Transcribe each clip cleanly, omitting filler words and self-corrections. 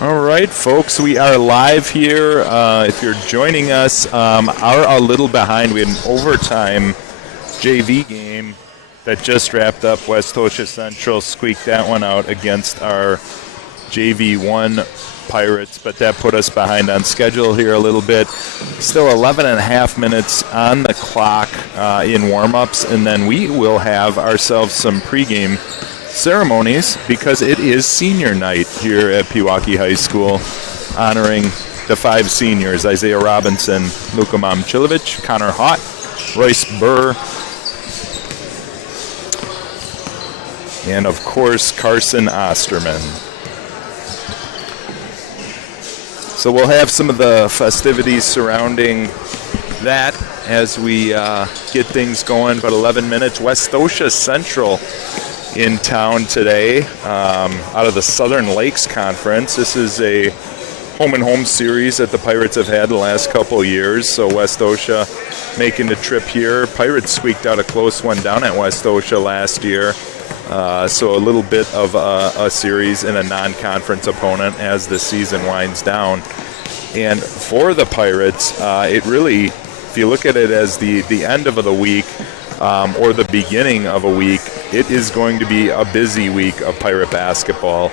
All right, folks, we are live here. If you're joining us, are a little behind. We had an overtime JV game that just wrapped up. Westosha Central squeaked that one out against our JV1 Pirates, but that put us behind on schedule here a little bit. Still 11 and a half minutes on the clock in warm-ups, and then we will have ourselves some pregame ceremonies because it is senior night here at Pewaukee High School, honoring the 5 seniors: Isaiah Robinson, Luka Momchilovic, Connor Haught, Royce Burr, and of course Carson Osterman. So we'll have some of the festivities surrounding that as we get things going. But 11 minutes, Westosha Central in town today out of the Southern Lakes Conference. This is a home-and-home series that the Pirates have had the last couple years, so Westosha making the trip here. Pirates squeaked out a close one down at Westosha last year, so a little bit of a series and a non-conference opponent as the season winds down. And for the Pirates, it really, if you look at it as the end of the week or the beginning of a week, it is going to be a busy week of Pirate basketball.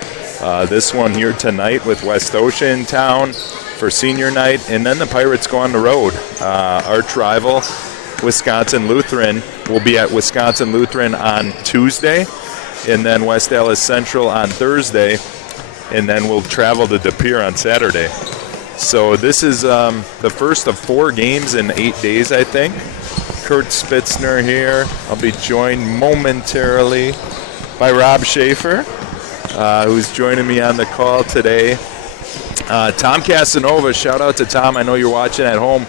This one here tonight with Westosha in town for senior night, and then the Pirates go on the road. Arch rival, Wisconsin Lutheran, will be at Wisconsin Lutheran on Tuesday, and then West Allis Central on Thursday, and then we'll travel to De Pere on Saturday. So this is the first of 4 games in 8 days, I think. Kurt Spitzner here. I'll be joined momentarily by Rob Schaefer, who's joining me on the call today. Tom Casanova, shout out to Tom. I know you're watching at home.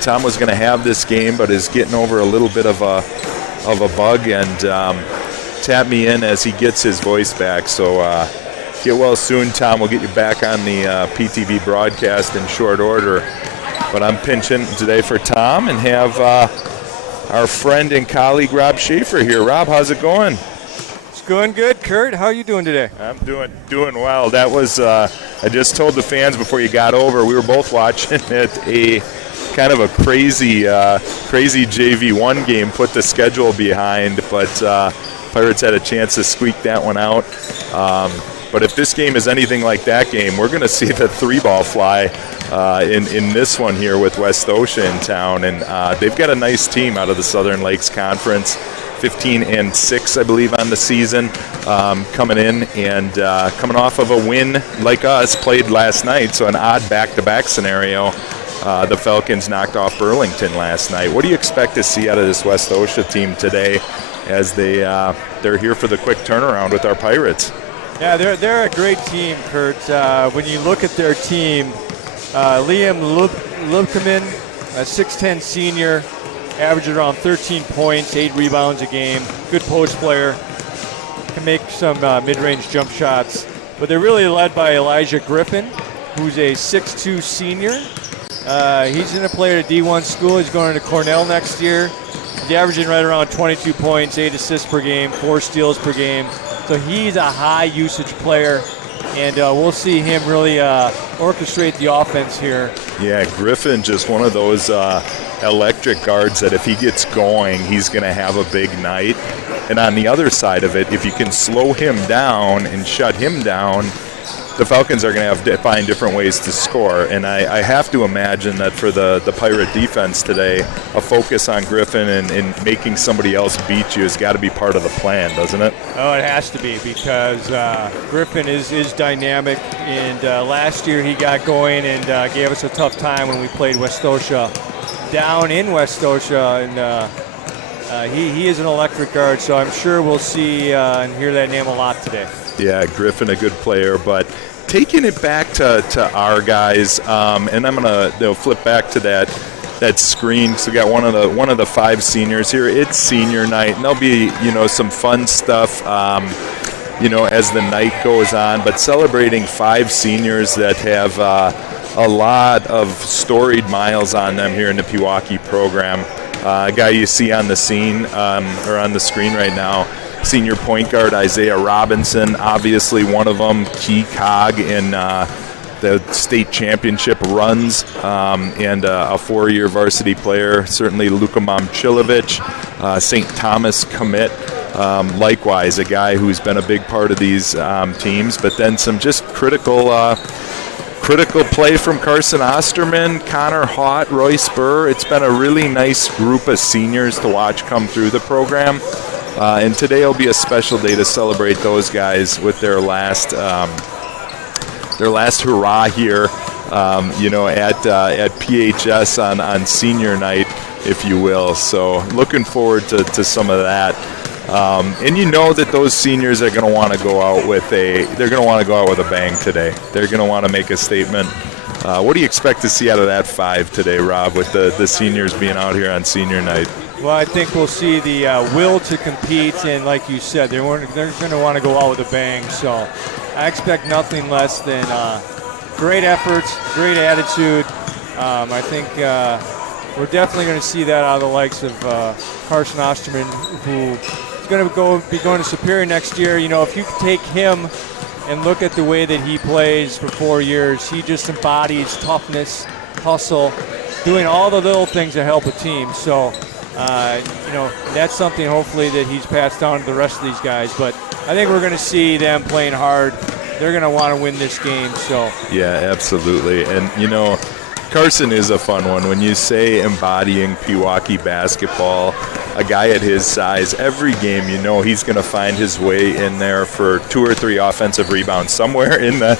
Tom was going to have this game, but is getting over a little bit of a bug, and tap me in as he gets his voice back. So get well soon, Tom. We'll get you back on the PTV broadcast in short order. But I'm pinching today for Tom and have our friend and colleague Rob Schaefer here. Rob, how's it going? It's going good, Kurt. How are you doing today? I'm doing well. That was I just told the fans before you got over, we were both watching it, a kind of a crazy JV1 game, put the schedule behind, but Pirates had a chance to squeak that one out. But if this game is anything like that game, we're going to see the 3-ball fly in this one here with Westosha in town. And they've got a nice team out of the Southern Lakes Conference, 15-6, I believe, on the season, coming in and coming off of a win like us, played last night. So an odd back-to-back scenario. The Falcons knocked off Burlington last night. What do you expect to see out of this Westosha team today as they're here for the quick turnaround with our Pirates? Yeah, they're a great team, Kurt. When you look at their team, Liam Lubkeman, a 6'10 senior, averages around 13 points, 8 rebounds a game. Good post player, can make some mid-range jump shots. But they're really led by Elijah Griffin, who's a 6'2 senior. He's going to play at a D1 school. He's going to Cornell next year. He's averaging right around 22 points, 8 assists per game, 4 steals per game. So he's a high-usage player, and we'll see him really orchestrate the offense here. Yeah, Griffin, just one of those electric guards that if he gets going, he's going to have a big night. And on the other side of it, if you can slow him down and shut him down, the Falcons are going to have to find different ways to score. And I have to imagine that for the Pirate defense today, a focus on Griffin and making somebody else beat you has got to be part of the plan, doesn't it? Oh, it has to be, because Griffin is dynamic. And last year he got going and gave us a tough time when we played Westosha down in Westosha. And he is an electric guard, so I'm sure we'll see and hear that name a lot today. Yeah, Griffin, a good player, but taking it back to our guys, and I'm gonna flip back to that screen. So we got one of the 5 seniors here. It's senior night, and there'll be some fun stuff as the night goes on. But celebrating 5 seniors that have a lot of storied miles on them here in the Pewaukee program. A guy you see on the scene or on the screen right now, senior point guard Isaiah Robinson, obviously one of them, key cog in the state championship runs, and a 4-year varsity player, certainly Luka Momchilovic, St. Thomas commit. Likewise, a guy who's been a big part of these teams, but then some just critical play from Carson Osterman, Connor Haught, Roy Spur. It's been a really nice group of seniors to watch come through the program. And today will be a special day to celebrate those guys with their last hurrah here, at PHS on senior night, if you will. So looking forward to some of that. And you know that those seniors are going to want to go out with a bang today. They're going to want to make a statement. What do you expect to see out of that 5 today, Rob, with the seniors being out here on senior night? Well, I think we'll see the will to compete, and like you said, they're going to want to go out with a bang. So I expect nothing less than great efforts, great attitude. I think we're definitely going to see that out of the likes of Carson Osterman, who is going to be going to Superior next year. You know, if you take him and look at the way that he plays for 4 years, he just embodies toughness, hustle, doing all the little things that help a team. So, that's something hopefully that he's passed down to the rest of these guys. But I think we're going to see them playing hard. They're going to want to win this game. So yeah, absolutely. And, Carson is a fun one. When you say embodying Pewaukee basketball, a guy at his size, every game he's going to find his way in there for 2 or 3 offensive rebounds somewhere in the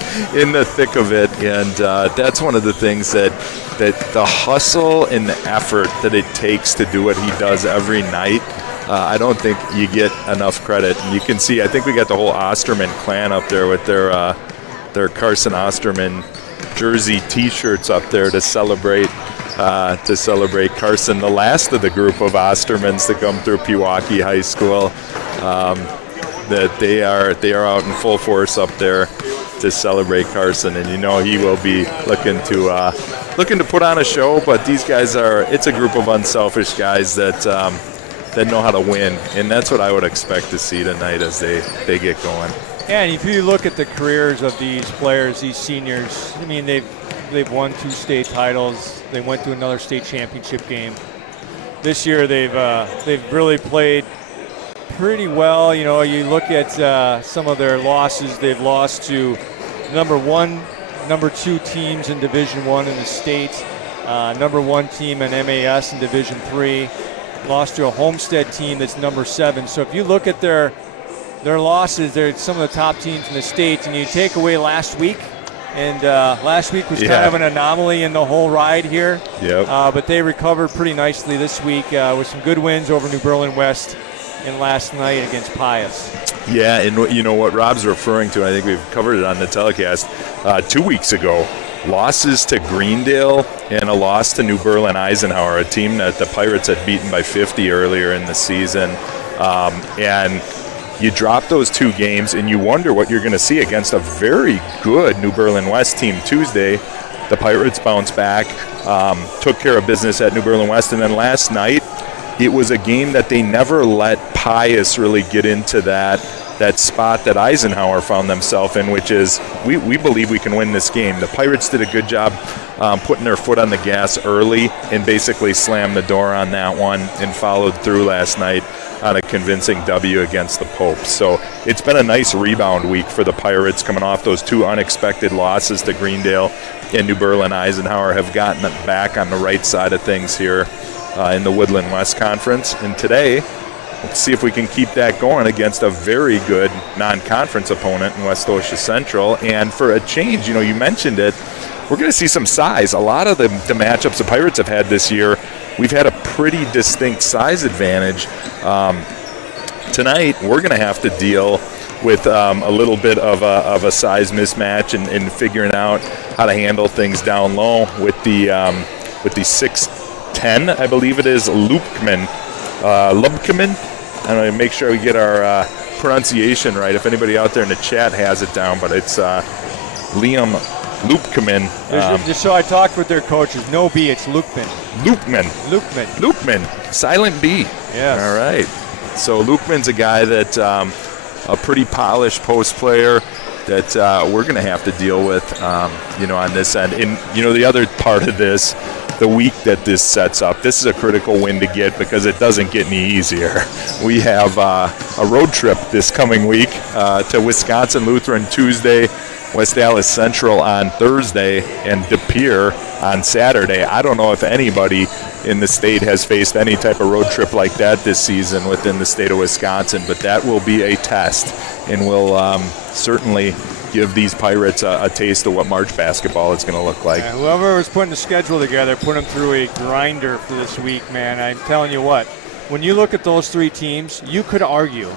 thick of it. And that's one of the things that the hustle and the effort that it takes to do what he does every night, I don't think you get enough credit. And you can see, I think we got the whole Osterman clan up there with their Carson Osterman jersey T-shirts up there to celebrate Carson, the last of the group of Ostermans to come through Pewaukee High School. That they are out in full force up there to celebrate Carson, and he will be looking to put on a show. But these guys it's a group of unselfish guys that know how to win, and that's what I would expect to see tonight as they get going. And if you look at the careers of these players, these seniors, I mean, they've won 2 state titles. They went to another state championship game. This year, they've really played pretty well. You look at some of their losses. They've lost to number 1, number 2 teams in Division I in the state, number 1 team in MAS in Division III. Lost to a Homestead team that's number 7. So if you look at their losses, they're some of the top teams in the state, and you take away last week, and last week was kind of an anomaly in the whole ride here. Yep. But they recovered pretty nicely this week with some good wins over New Berlin West and last night against Pius. Yeah, and what Rob's referring to, I think we've covered it on the telecast, 2 weeks ago, losses to Greendale and a loss to New Berlin Eisenhower, a team that the Pirates had beaten by 50 earlier in the season. And you drop those 2 games, and you wonder what you're going to see against a very good New Berlin West team Tuesday. The Pirates bounced back, took care of business at New Berlin West, and then last night it was a game that they never let Pius really get into that spot that Eisenhower found themselves in, which is we believe we can win this game. The Pirates did a good job putting their foot on the gas early and basically slammed the door on that one and followed through last night on a convincing W against the Popes. So it's been a nice rebound week for the Pirates coming off those 2 unexpected losses to Greendale and New Berlin Eisenhower, have gotten it back on the right side of things here in the Woodland West Conference. And today, let's see if we can keep that going against a very good non-conference opponent in Westosha Central. And for a change, you mentioned it, we're going to see some size. A lot of the matchups the Pirates have had this year, we've had a pretty distinct size advantage. Tonight, we're going to have to deal with a little bit of a size mismatch and figuring out how to handle things down low with the 6'10", I believe it is, Lubkman. I'm going to make sure we get our pronunciation right. If anybody out there in the chat has it down, but it's Liam Lubkman. Just so I talked with their coaches, no B, it's Lukman. Lukman. Silent B. Yes. All right. So Lukman's a guy that a pretty polished post player, that we're going to have to deal with, on this end. And, the other part of this, the week that this sets up, this is a critical win to get because it doesn't get any easier. We have a road trip this coming week to Wisconsin Lutheran Tuesday, West Allis Central on Thursday, and De Pere on Saturday. I don't know if anybody in the state has faced any type of road trip like that this season within the state of Wisconsin, but that will be a test and will certainly give these Pirates a taste of what March basketball is going to look like. Whoever was putting the schedule together put them through a grinder for this week, man. I'm telling you what, when you look at those three teams, you could argue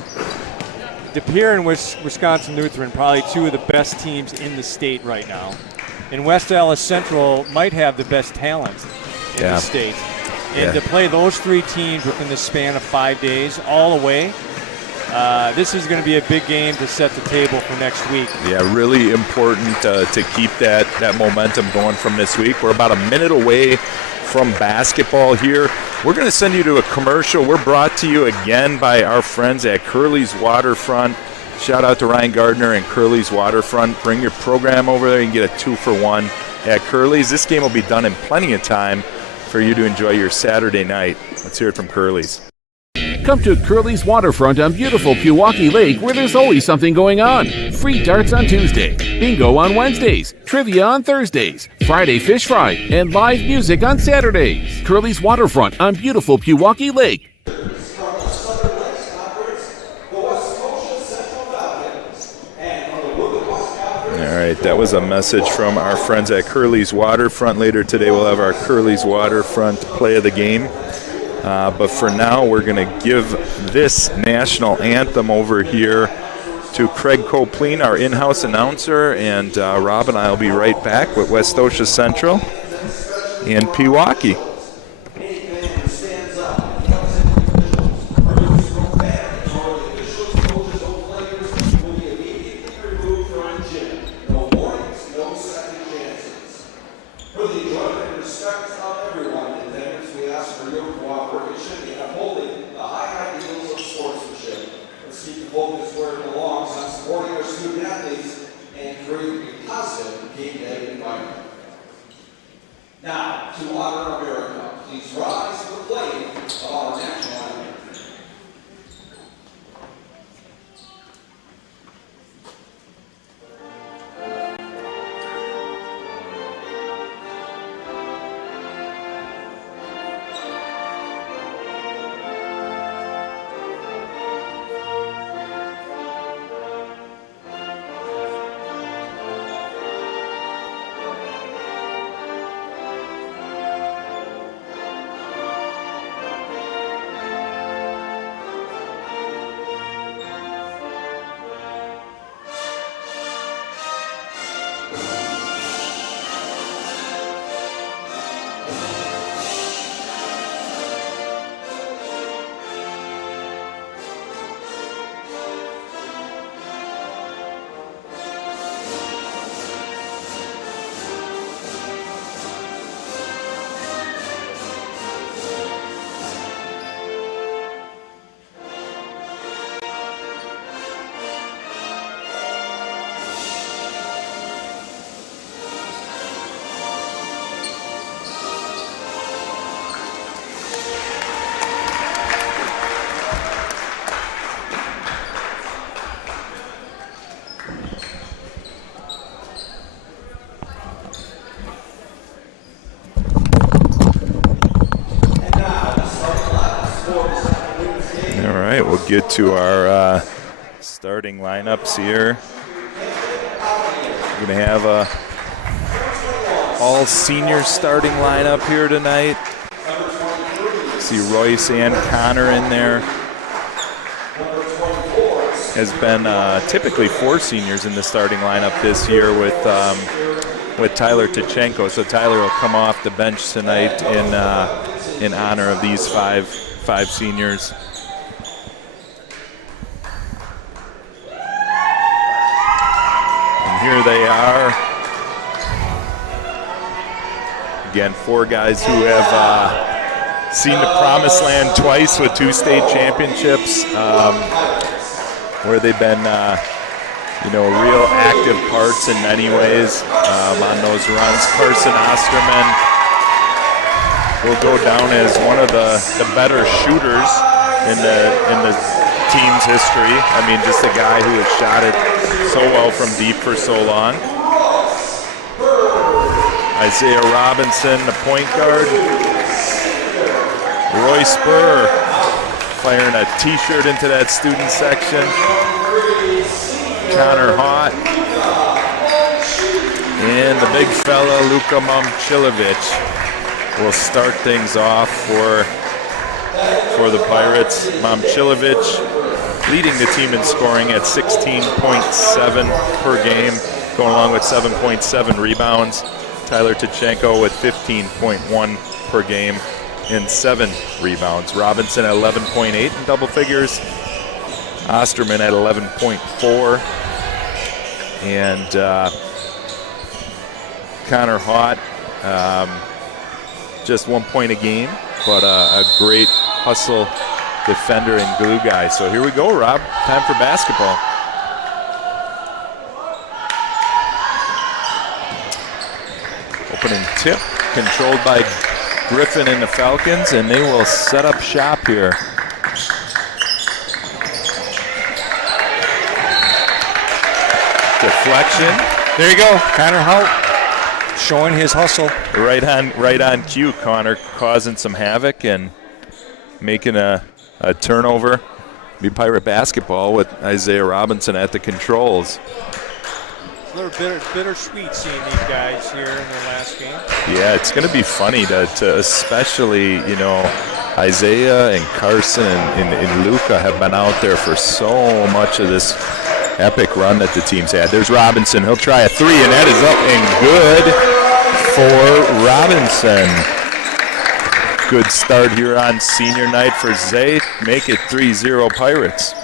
De Pere and Wisconsin Lutheran probably two of the best teams in the state right now. And West Allis Central might have the best talent in the state. And to play those three teams within the span of 5 days all the way, this is going to be a big game to set the table for next week. Yeah, really important to keep that momentum going from this week. We're about a minute away from basketball here. We're going to send you to a commercial. We're brought to you again by our friends at Curly's Waterfront. Shout out to Ryan Gardner and Curly's Waterfront. Bring your program over there. You can get a 2-for-1 at Curly's. This game will be done in plenty of time for you to enjoy your Saturday night. Let's hear it from Curly's. Come to Curly's Waterfront on beautiful Pewaukee Lake, where there's always something going on. Free darts on Tuesday, bingo on Wednesdays, trivia on Thursdays, Friday fish fry, and live music on Saturdays. Curly's Waterfront on beautiful Pewaukee Lake. All right, that was a message from our friends at Curly's Waterfront. Later today, we'll have our Curly's Waterfront play of the game. But for now, we're going to give this national anthem over here to Craig Copleen, our in-house announcer, and Rob and I will be right back with Westosha Central and Pewaukee. Now, to honor America, please rise to the plate of our national anthem. We'll get to our starting lineups here. We're going to have a all-senior starting lineup here tonight. See Royce and Connor in there. Has been typically 4 seniors in the starting lineup this year with Tyler Tachenko. So Tyler will come off the bench tonight in honor of these five seniors. Here they are. Again, 4 guys who have seen the promised land twice with 2 state championships, where they've been real active parts in many ways on those runs. Carson Osterman will go down as one of the better shooters in the team's history. I mean, just a guy who has shot it so well from deep for so long. Isaiah Robinson, the point guard. Roy Spur firing a t-shirt into that student section. Connor Haught. And the big fella, Luka Momcilovic, will start things off for the Pirates. Momcilovic leading the team in scoring at 16.7 per game, going along with 7.7 rebounds. Tyler Tkachenko with 15.1 per game and 7 rebounds. Robinson at 11.8 in double figures. Osterman at 11.4. And Connor Haught, just 1 point a game, but a great hustle defender and glue guy. So here we go, Rob. Time for basketball. Opening tip, controlled by Griffin and the Falcons, and they will set up shop here. Deflection. There you go, Connor Haught showing his hustle. Right on cue, Connor causing some havoc and making a turnover. Be Pirate basketball with Isaiah Robinson at the controls. A little bittersweet seeing these guys here in their last game. Yeah, it's going to be funny to especially, Isaiah and Carson and Luka have been out there for so much of this epic run that the team's had. There's Robinson. He'll try a three, and that is up and good for Robinson. Good start here on senior night for Zay. Make it 3-0 Pirates.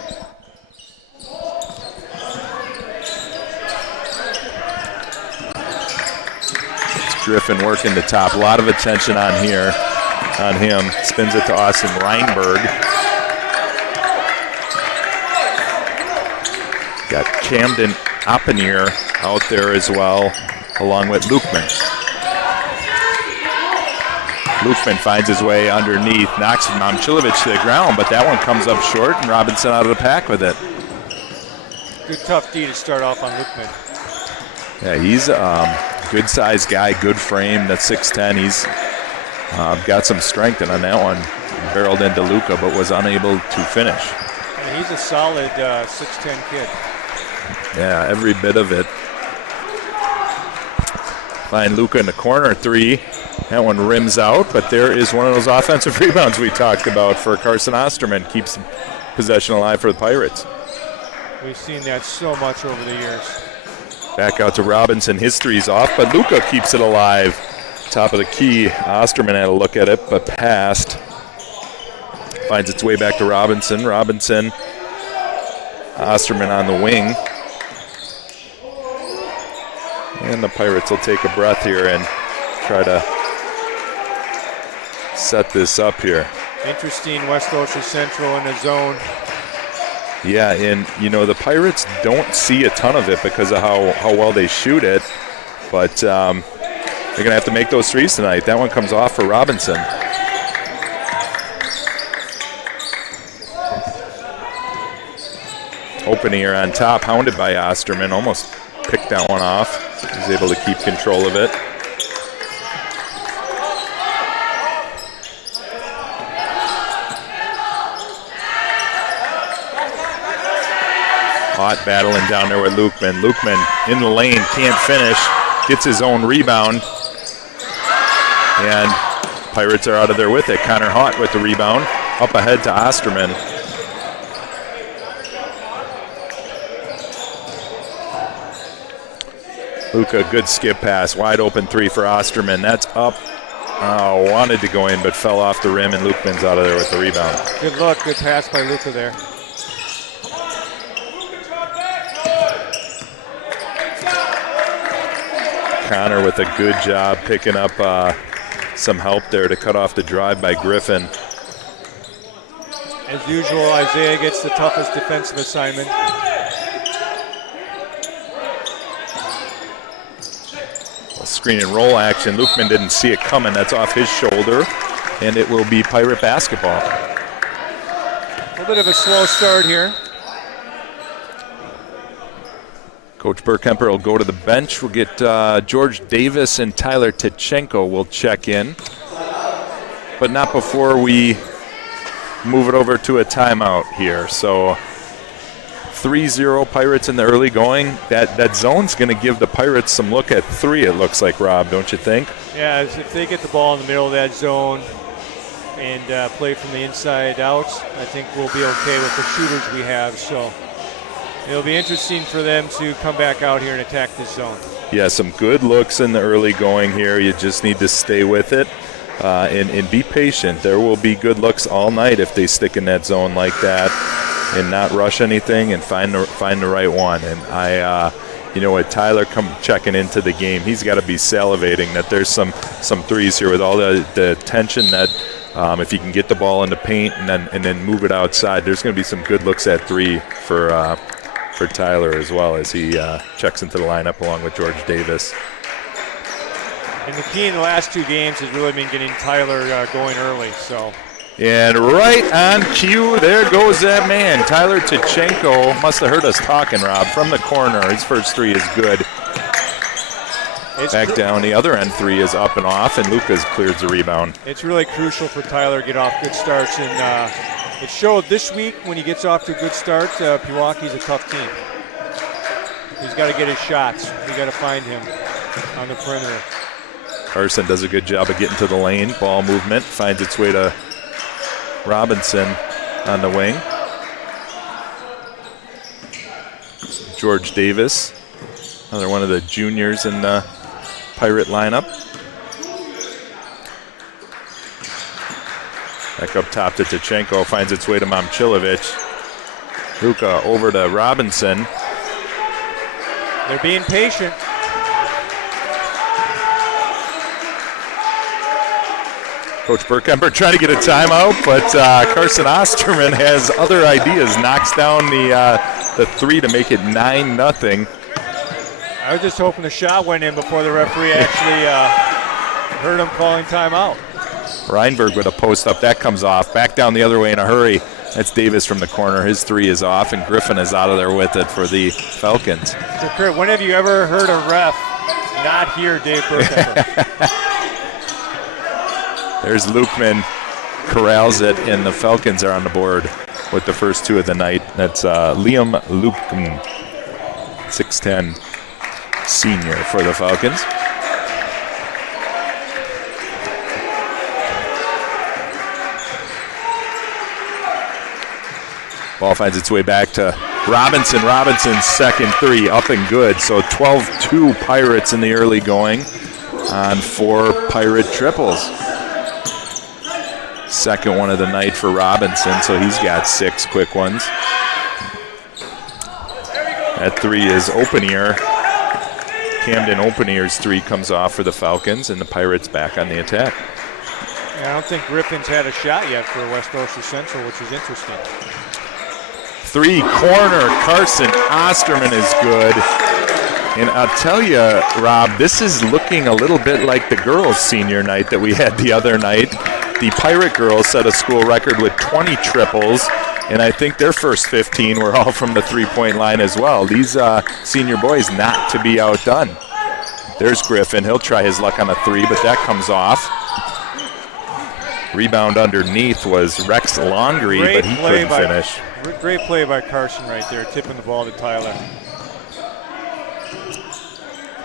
It's Griffin working the top. A lot of attention on him. Spins it to Austin Reinberg. Got Camden Oppenir out there as well, along with Lukeman. Lukeman finds his way underneath, knocks Momcilovic to the ground, but that one comes up short, and Robinson out of the pack with it. Good tough D to start off on Lukeman. Yeah, he's a good-sized guy, good frame. That's 6'10". He's got some strength, and on that one, barreled into Luka, but was unable to finish. Yeah, he's a solid 6'10" kid. Yeah, every bit of it. Find Luka in the corner, three. That one rims out, but there is one of those offensive rebounds we talked about for Carson Osterman. Keeps possession alive for the Pirates. We've seen that so much over the years. Back out to Robinson. His three's off, but Luka keeps it alive. Top of the key. Osterman had a look at it, but passed. Finds its way back to Robinson. Robinson, Osterman on the wing. And the Pirates will take a breath here and try to set this up here. Interesting, Westosha Central in the zone. Yeah, and the Pirates don't see a ton of it because of how well they shoot it, but they're going to have to make those threes tonight. That one comes off for Robinson. Opening here on top, hounded by Osterman, almost picked that one off. He's able to keep control of it. Haught battling down there with Lukeman. Lukeman in the lane, can't finish, gets his own rebound. And Pirates are out of there with it. Connor Haught with the rebound, up ahead to Osterman. Luka, good skip pass, wide open three for Osterman. That's up. Wanted to go in, but fell off the rim, and Lukeman's out of there with the rebound. Good look, good pass by Luka there. Connor with a good job picking up some help there to cut off the drive by Griffin. As usual, Isaiah gets the toughest defensive assignment. Screen and roll action. Lukeman didn't see it coming. That's off his shoulder, and it will be Pirate basketball. A little bit of a slow start here. Coach Burkemper will go to the bench. We'll get George Davis and Tyler Tichenko will check in, but not before we move it over to a timeout here. So 3-0 Pirates in the early going. That zone's going to give the Pirates some look at three, it looks like, Rob, don't you think? Yeah, if they get the ball in the middle of that zone and play from the inside out, I think we'll be okay with the shooters we have. So it'll be interesting for them to come back out here and attack this zone. Yeah, some good looks in the early going here. You just need to stay with it and be patient. There will be good looks all night if they stick in that zone like that and not rush anything and find the right one. And with Tyler checking into the game, he's got to be salivating that there's some threes here with all the tension that if you can get the ball in the paint and then move it outside, there's going to be some good looks at three for Tyler as well as he checks into the lineup along with George Davis. And the key in the last two games has really been getting Tyler going early. So. And right on cue, there goes that man. Tyler Tichenko must have heard us talking, Rob, from the corner. His first three is good. Back down, the other end three is up and off, and Lucas clears the rebound. It's really crucial for Tyler to get off good starts, and it showed this week when he gets off to a good start. Pewaukee's a tough team. He's got to get his shots. We got to find him on the perimeter. Carson does a good job of getting to the lane. Ball movement finds its way to Robinson on the wing. George Davis, another one of the juniors in the Pirate lineup. Back up top to Tichenko, finds its way to Momchilovic. Ruka over to Robinson. They're being patient. Coach Burkemper trying to get a timeout, but Carson Osterman has other ideas. Knocks down the three to make it 9-0. I was just hoping the shot went in before the referee actually heard him calling timeout. Reinberg with a post up. That comes off. Back down the other way in a hurry. That's Davis from the corner. His three is off, and Griffin is out of there with it for the Falcons. So, Kurt, when have you ever heard a ref not hear Dave Burkemper? There's Lukeman, corrals it, and the Falcons are on the board with the first two of the night. That's Liam Lukeman, 6'10", senior for the Falcons. Ball finds its way back to Robinson. Robinson's second three up and good. So 12-2 Pirates in the early going on 4 Pirate triples. Second one of the night for Robinson, so he's got 6 quick ones. That three is open ear. Camden Open Ear's three comes off for the Falcons, and the Pirates back on the attack. Yeah, I don't think Griffin's had a shot yet for Westosha Central, which is interesting. Three corner, Carson Osterman is good. And I'll tell you, Rob, this is looking a little bit like the girls' senior night that we had the other night. The Pirate girls set a school record with 20 triples, and I think their first 15 were all from the three-point line as well. These senior boys not to be outdone. There's Griffin. He'll try his luck on a three, but that comes off. Rebound underneath was Rex Longry, but he couldn't finish. Great play by Carson right there, tipping the ball to Tyler.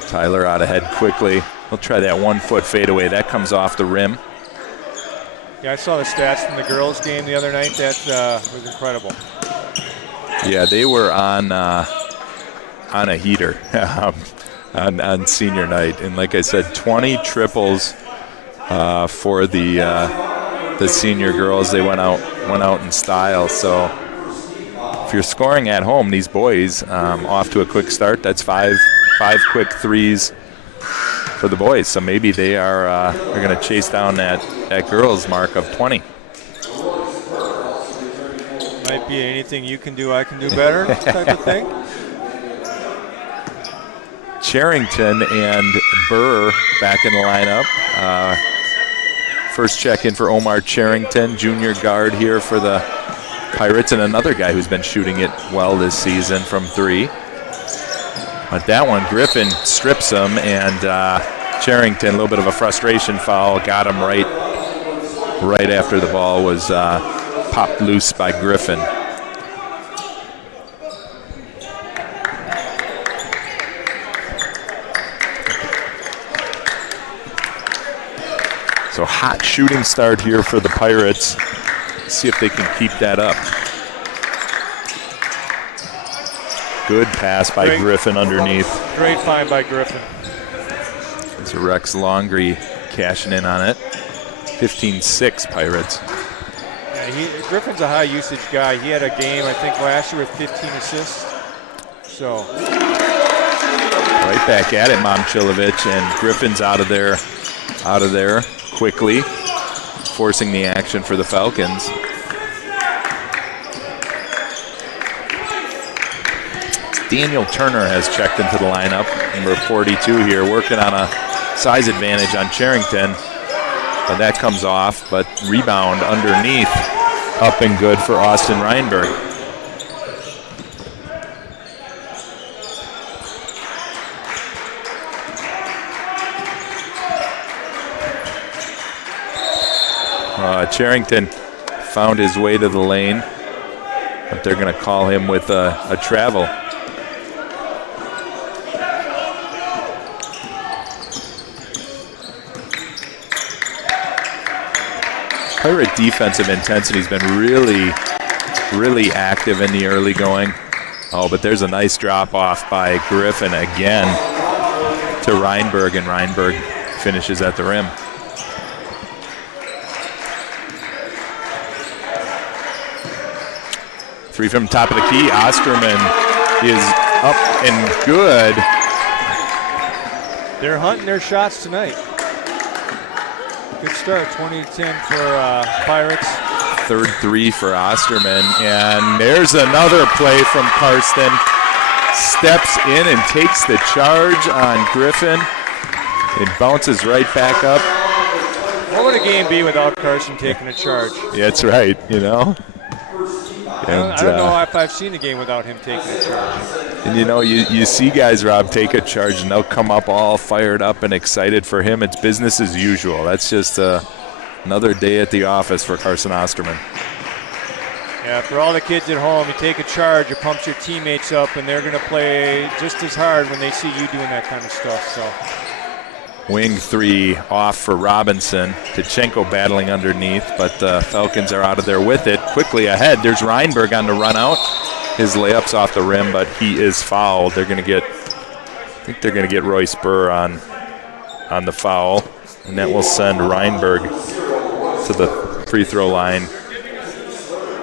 Tyler out ahead quickly. He'll try that 1-foot fadeaway. That comes off the rim. Yeah, I saw the stats from the girls' game the other night. That was incredible. Yeah, they were on a heater on senior night, and like I said, 20 triples for the senior girls. They went out in style. So if you're scoring at home, these boys off to a quick start. That's five quick threes for the boys. So maybe they are going to chase down that girls mark of 20. Might be anything you can do, I can do better type of thing. Charrington and Burr back in the lineup. First check in for Omar Charrington, junior guard here for the Pirates, and another guy who's been shooting it well this season from 3. But that one, Griffin strips him, and Charrington, a little bit of a frustration foul, got him right after the ball was popped loose by Griffin. So hot shooting start here for the Pirates. See if they can keep that up. Good pass by Griffin underneath. Great find by Griffin. It's Rex Longree cashing in on it. 15-6 Pirates. Yeah, Griffin's a high usage guy. He had a game, I think, last year with 15 assists. So right back at it, Momchilovich, and Griffin's out of there quickly, forcing the action for the Falcons. Daniel Turner has checked into the lineup, number 42 here, working on a size advantage on Charrington. But that comes off, but rebound underneath, up and good for Austin Reinberg. Charrington found his way to the lane, but they're going to call him with a travel. Pirate defensive intensity has been really, really active in the early going. Oh, but there's a nice drop off by Griffin again to Reinberg, and Reinberg finishes at the rim. Three from top of the key. Osterman is up and good. They're hunting their shots tonight. Good start, 20-10 for Pirates. Third 3 for Osterman. And there's another play from Karsten. Steps in and takes the charge on Griffin. It bounces right back up. What would a game be without Karsten taking a charge? Yeah, that's right, you know. And, I don't know if I've seen a game without him taking a charge. And, you know, you see guys, Rob, take a charge, and they'll come up all fired up and excited for him. It's business as usual. That's just another day at the office for Carson Osterman. Yeah, for all the kids at home, you take a charge, it pumps your teammates up, and they're going to play just as hard when they see you doing that kind of stuff. So, wing 3 off for Robinson. Tkachenko battling underneath, but the Falcons are out of there with it. Quickly ahead, there's Reinberg on the run out. His layup's off the rim, but he is fouled. I think they're going to get Royce Burr on the foul, and that will send Reinberg to the free throw line.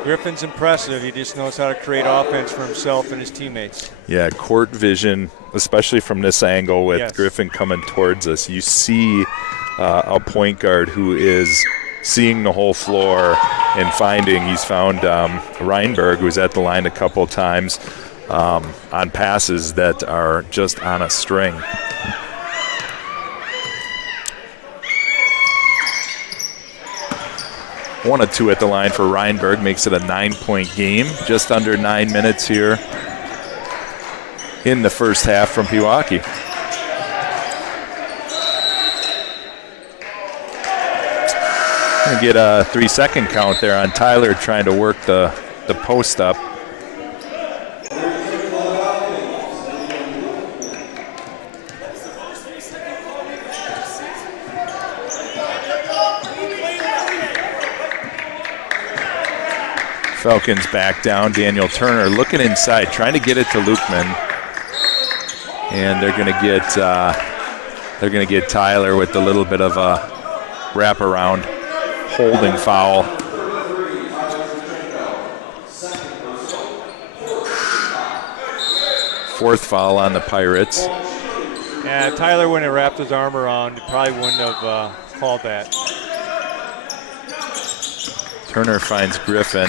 Griffin's impressive. He just knows how to create offense for himself and his teammates. Yeah, court vision, especially from this angle with Yes. Griffin coming towards us. You see a point guard who is seeing the whole floor and he's found Reinberg, who's at the line a couple times on passes that are just on a string. One of 2 at the line for Reinberg makes it a 9-point game. Just under 9 minutes here in the first half from Pewaukee. Gonna get a 3-second count there on Tyler trying to work the post up. Falcons back down. Daniel Turner looking inside, trying to get it to Lukeman, and they're going to get Tyler with a little bit of a wraparound holding foul. Fourth foul on the Pirates. Yeah, Tyler wouldn't have wrapped his arm around, he probably wouldn't have called that. Turner finds Griffin.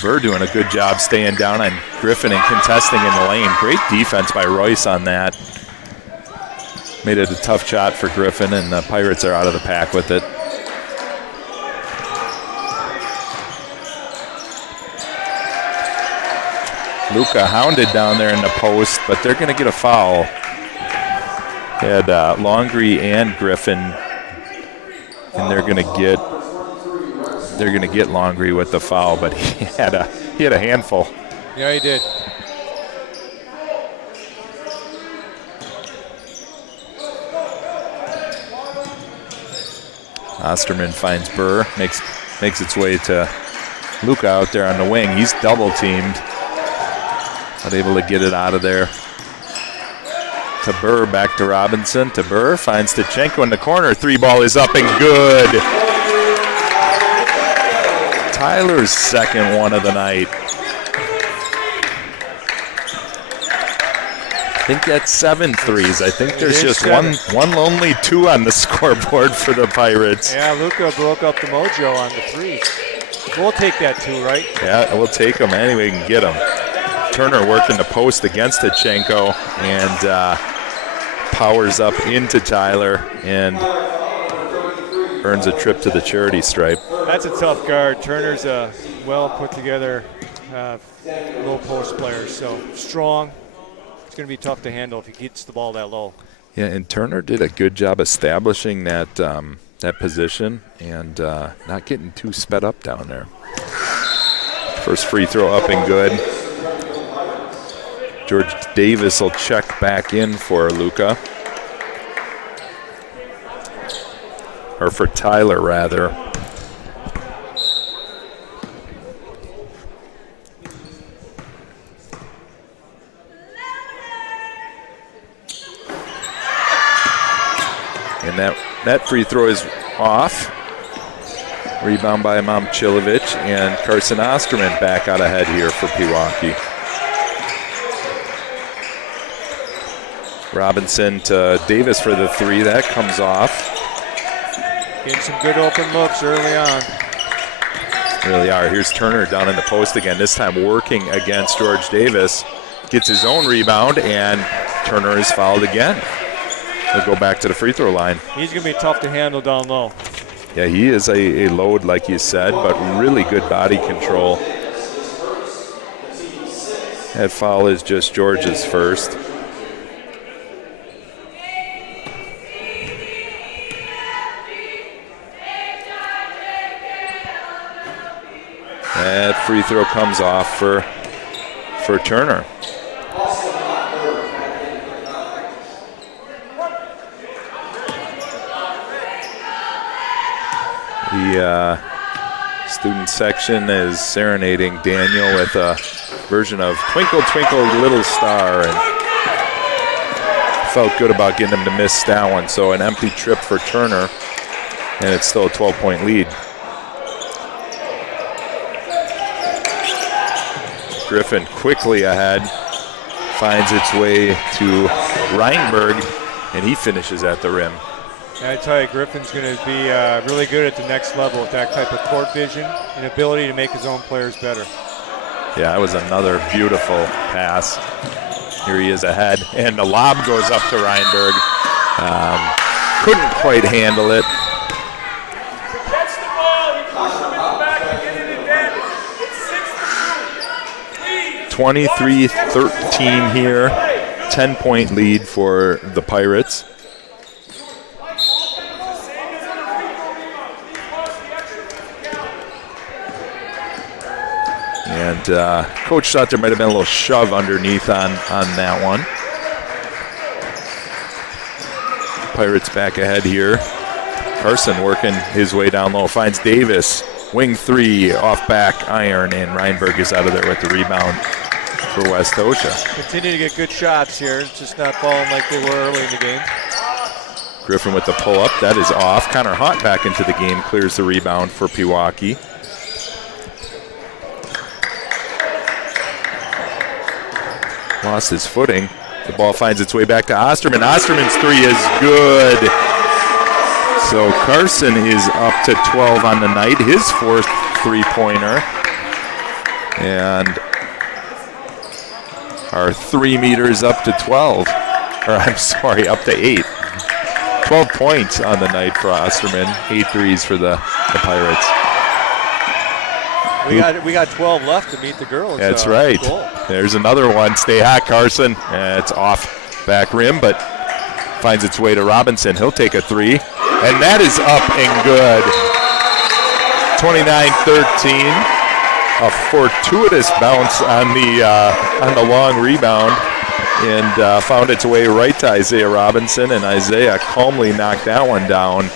Burr doing a good job staying down on Griffin and contesting in the lane. Great defense by Royce on that. Made it a tough shot for Griffin, and the Pirates are out of the pack with it. Luka hounded down there in the post, but they're going to get a foul. Had Longree and Griffin, and they're going to get Longree with the foul, but he had a handful. Yeah, he did. Osterman finds Burr, makes its way to Luka out there on the wing. He's double teamed, but able to get it out of there. To Burr, back to Robinson. To Burr, finds Tachenko in the corner. 3-ball is up and good. Tyler's second one of the night. I think that's 7 threes. I think there's just one lonely 2 on the scoreboard for the Pirates. Yeah, Luka broke up the mojo on the threes. We'll take that 2, right? Yeah, we'll take them any way we can get them. Turner working the post against Tachenko and powers up into Tyler and earns a trip to the charity stripe. That's a tough guard. Turner's a well put together low post player, so strong. It's going to be tough to handle if he gets the ball that low. Yeah, and Turner did a good job establishing that position and not getting too sped up down there. First free throw up and good. George Davis will check back in for Luka. Or for Tyler, rather. And that free throw is off. Rebound by Momcilovic, and Carson Osterman back out ahead here for Pewaukee. Robinson to Davis for the 3. That comes off. Getting some good open looks early on. Really are. Here's Turner down in the post again, this time working against George Davis. Gets his own rebound, and Turner is fouled again. He'll go back to the free throw line. He's going to be tough to handle down low. Yeah, he is a load, like you said, but really good body control. That foul is just George's first. That free throw comes off for Turner. The student section is serenading Daniel with a version of Twinkle, Twinkle, Little Star, and felt good about getting them to miss that one. So an empty trip for Turner, and it's still a 12-point lead. Griffin quickly ahead, finds its way to Reinberg, and he finishes at the rim. I tell you, Griffin's going to be really good at the next level with that type of court vision and ability to make his own players better. Yeah, that was another beautiful pass. Here he is ahead, and the lob goes up to Reinberg. Couldn't quite handle it. 23-13 here, 10-point lead for the Pirates. And Coach thought there might have been a little shove underneath on that one. Pirates back ahead here. Carson working his way down low, finds Davis. Wing 3 off back iron, and Reinberg is out of there with the rebound for Westosha. Continue to get good shots here. It's just not falling like they were early in the game. Griffin with the pull-up. That is off. Connor Haught back into the game, clears the rebound for Pewaukee. Lost his footing. The ball finds its way back to Osterman. Osterman's 3 is good. So Carson is up to 12 on the night, his 4th three-pointer. And our 3 meters up to 12. Or I'm sorry, up to 8. 12 points on the night for Osterman. 8 threes for the Pirates. We got 12 left to meet the girls. That's right. Goal. There's another one. Stay hot, Carson. It's off back rim, but finds its way to Robinson. He'll take a 3, and that is up and good. 29-13. A fortuitous bounce on the long rebound, and found its way right to Isaiah Robinson, and Isaiah calmly knocked that one down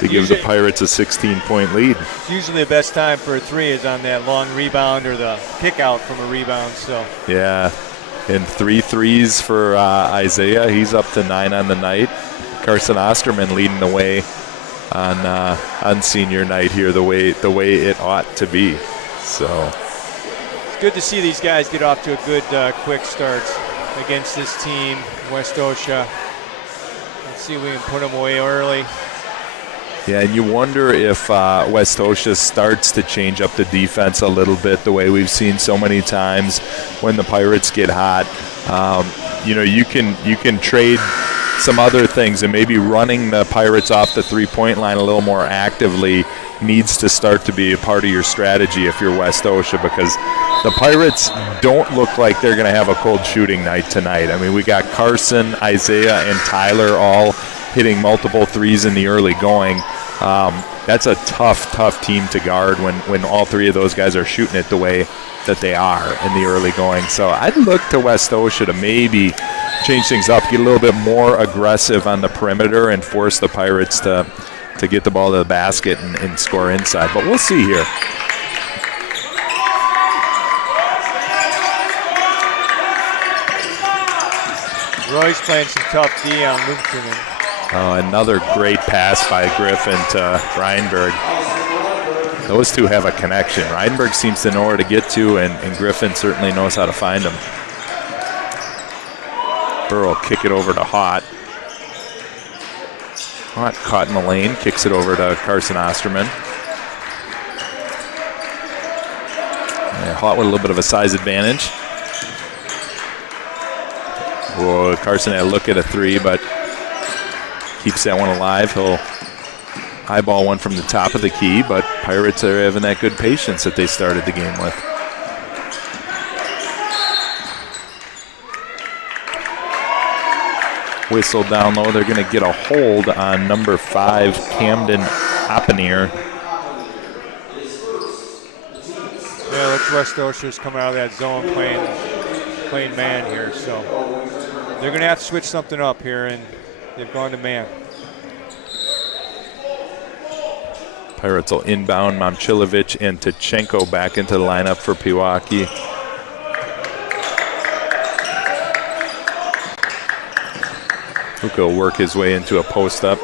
to give the Pirates a 16-point lead. Usually the best time for a 3 is on that long rebound or the kick out from a rebound. So yeah, and 3 threes for Isaiah. He's up to 9 on the night. Carson Osterman leading the way on senior night here, the way it ought to be. So it's good to see these guys get off to a good quick start against this team, Westosha. Let's see if we can put them away early. Yeah, and you wonder if Westosha starts to change up the defense a little bit, the way we've seen so many times when the Pirates get hot. You can trade some other things, and maybe running the Pirates off the three-point line a little more actively needs to start to be a part of your strategy if you're Westosha, because the Pirates don't look like they're going to have a cold shooting night tonight. I mean, we got Carson, Isaiah, and Tyler all hitting multiple threes in the early going. That's a tough team to guard when all 3 of those guys are shooting it the way that they are in the early going. So I'd look to Westosha to maybe change things up, get a little bit more aggressive on the perimeter, and force the Pirates to get the ball to the basket and score inside. But we'll see here. Roy's playing some tough D on Lukeman. Oh, another great pass by Griffin to Reinberg. Those two have a connection. Reinberg seems to know where to get to, and Griffin certainly knows how to find him. Burrow will kick it over to Haught. Haught caught in the lane, kicks it over to Carson Osterman. And Haught with a little bit of a size advantage. Whoa, Carson had a look at a 3, but keeps that one alive. He'll eyeball one from the top of the key, but Pirates are having that good patience that they started the game with. Whistle down low. They're going to get a hold on number 5, Camden Oppenir. Yeah, looks Westosha's coming out of that zone playing man here, so they're going to have to switch something up here, and they've gone to man. Pirates will inbound. Momchilovic and Tachenko back into the lineup for Pewaukee. Luka will work his way into a post-up.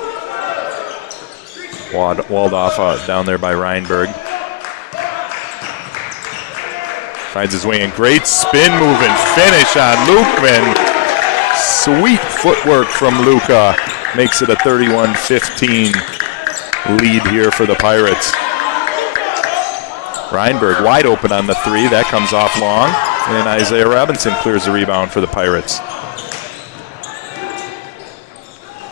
Walled off down there by Reinberg. Finds his way in. Great spin move and finish on Lukeman. Sweet footwork from Luka. Makes it a 31-15 lead here for the Pirates. Reinberg wide open on the 3. That comes off long. And Isaiah Robinson clears the rebound for the Pirates.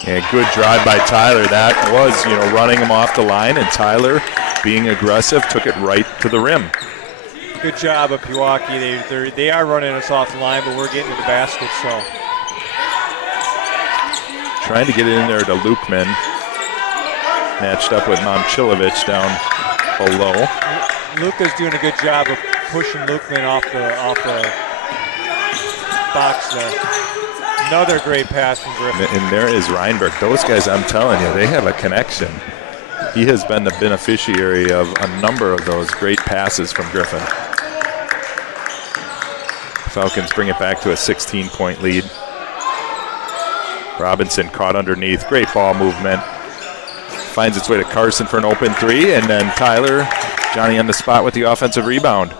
And good drive by Tyler. That was, running him off the line, and Tyler, being aggressive, took it right to the rim. Good job of Pewaukee. They are running us off the line, but we're getting to the basket, so. Trying to get it in there to Lukeman. Matched up with Momchilovic down below. Luka's doing a good job of pushing Lukeman off the box there. Another great pass from Griffin. And there is Reinberg. Those guys, I'm telling you, they have a connection. He has been the beneficiary of a number of those great passes from Griffin. Falcons bring it back to a 16-point lead. Robinson caught underneath. Great ball movement. Finds its way to Carson for an open 3, and then Tyler, Johnny on the spot with the offensive rebound.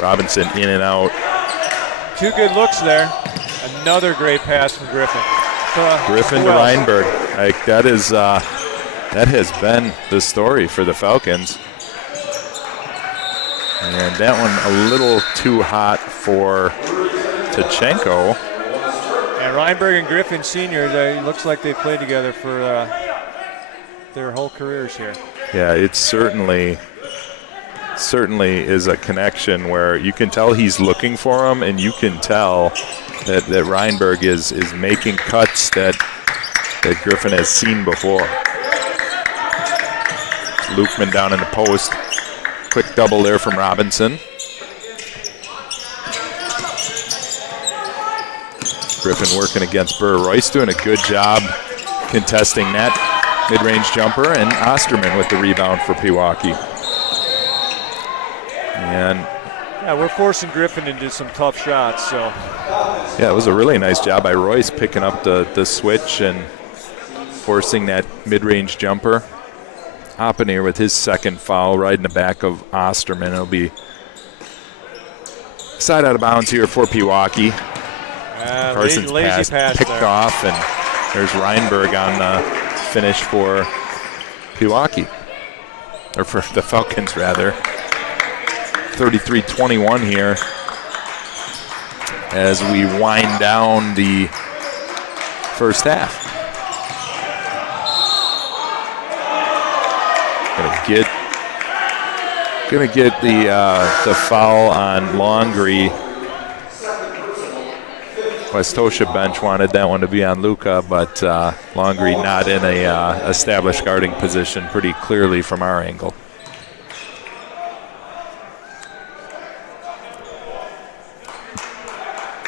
Robinson in and out. 2 good looks there. Another great pass from Griffin. Griffin to Reinberg. That has been the story for the Falcons. And that one a little too hot for Tachenko. And Reinberg and Griffin Sr., it looks like they played together for their whole careers here. Yeah, it certainly is a connection where you can tell he's looking for him, and you can tell that Reinberg is making cuts that Griffin has seen before. Lukeman down in the post. Quick double there from Robinson. Griffin working against Burr. Royce doing a good job contesting that mid-range jumper, and Osterman with the rebound for Pewaukee. And yeah, we're forcing Griffin into some tough shots. So yeah, it was a really nice job by Royce picking up the switch and forcing that mid-range jumper. Oppenir with his second foul right in the back of Osterman. It'll be side out of bounds here for Pewaukee. Carson's lazy pass picked there. off, and there's Reinberg on the finish for Pewaukee, or for the Falcons rather. 33-21 here as we wind down the first half. Gonna get the foul on Longree. Westosha bench wanted that one to be on Luca, but Longree not in a established guarding position pretty clearly from our angle.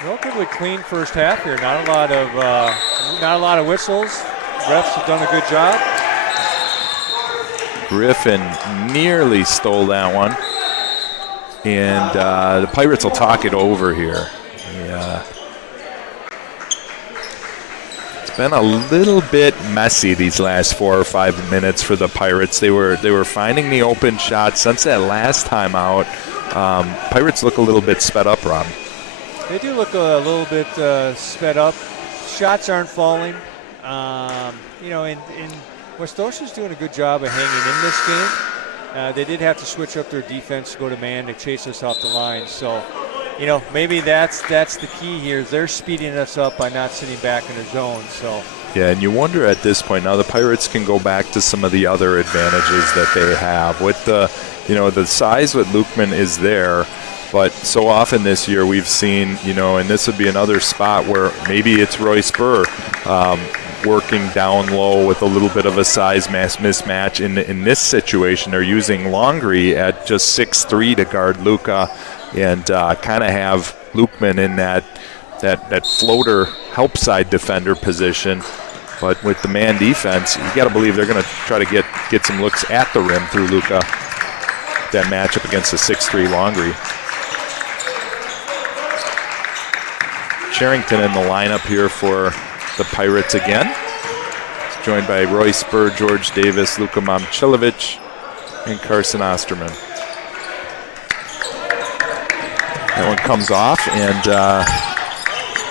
Relatively clean first half here. Not a lot of whistles. Refs have done a good job. Griffin nearly stole that one, and the Pirates will talk it over here. Yeah. It's been a little bit messy these last 4 or 5 minutes for the Pirates. They were finding the open shot since that last time out. Pirates look a little bit sped up, Rob. They do look a little bit sped up. Shots aren't falling. And Westosha's doing a good job of hanging in this game. They did have to switch up their defense to go to man to chase us off the line. So, maybe that's the key here. They're speeding us up by not sitting back in the zone. So. Yeah, and you wonder at this point, now the Pirates can go back to some of the other advantages that they have. With the size with Lukeman is there, but so often this year we've seen, and this would be another spot where maybe it's Royce Burr working down low with a little bit of a size mismatch. In this situation, they're using Longree at just 6'3" to guard Luca, and kind of have Lukeman in that floater help side defender position. But with the man defense, you got to believe they're going to try to get some looks at the rim through Luca. That matchup against the 6'3" Longree. Charrington in the lineup here for the Pirates again. He's joined by Royce Burr, George Davis, Luka Momcilovic, and Carson Osterman. That one comes off, and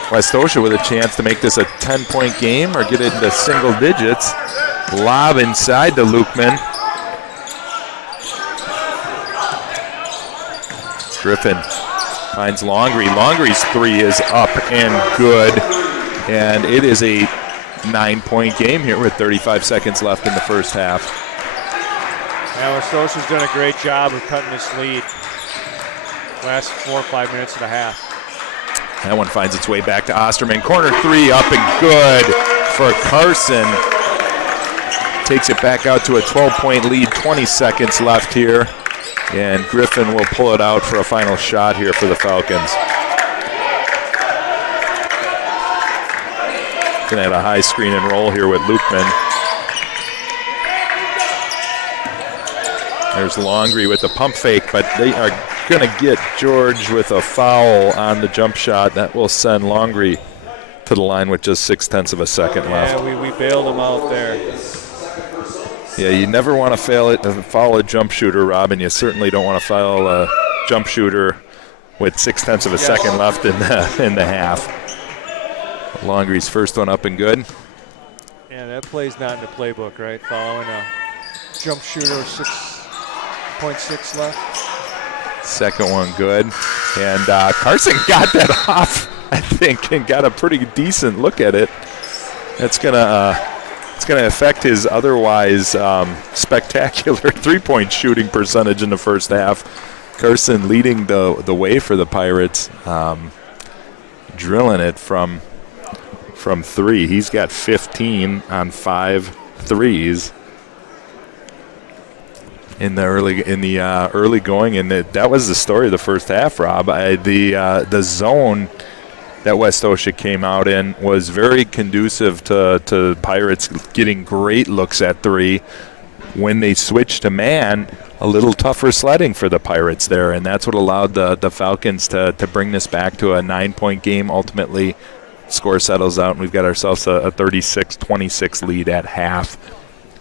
Westosha with a chance to make this a 10-point game or get it into single digits. Lob inside to Lukeman. Griffin finds Longree. Longree's three is up and good. And it is a 9-point game here with 35 seconds left in the first half. Yeah, Westosha's done a great job of cutting this lead. Last 4 or 5 minutes of the half. That one finds its way back to Osterman. Corner three up and good for Carson. Takes it back out to a 12-point lead, 20 seconds left here. And Griffin will pull it out for a final shot here for the Falcons. Gonna have a high screen and roll here with Lukeman. There's Longree with the pump fake, but they are gonna get George with a foul on the jump shot. That will send Longree to the line with just 0.6 of a second left. Yeah, we bailed him out there. Yeah, you never want to foul a jump shooter, Rob, and you certainly don't want to foul a jump shooter with 0.6 of a second left in the half. Longree's first one up and good. Yeah, that play's not in the playbook, right? Following a jump shooter with 6.6 left. Second one good. And Carson got that off I think, and got a pretty decent look at it. That's gonna it's gonna affect his otherwise spectacular three-point shooting percentage in the first half. Carson leading the way for the Pirates, drilling it from three. He's got 15 on 5 threes in the early going, and that was the story of the first half, Rob. The zone that Westosha came out in was very conducive to Pirates getting great looks at three. When they switched to man, a little tougher sledding for the Pirates there, and that's what allowed the Falcons to bring this back to a 9-point game. Ultimately, score settles out, and we've got ourselves a 36-26 lead at half.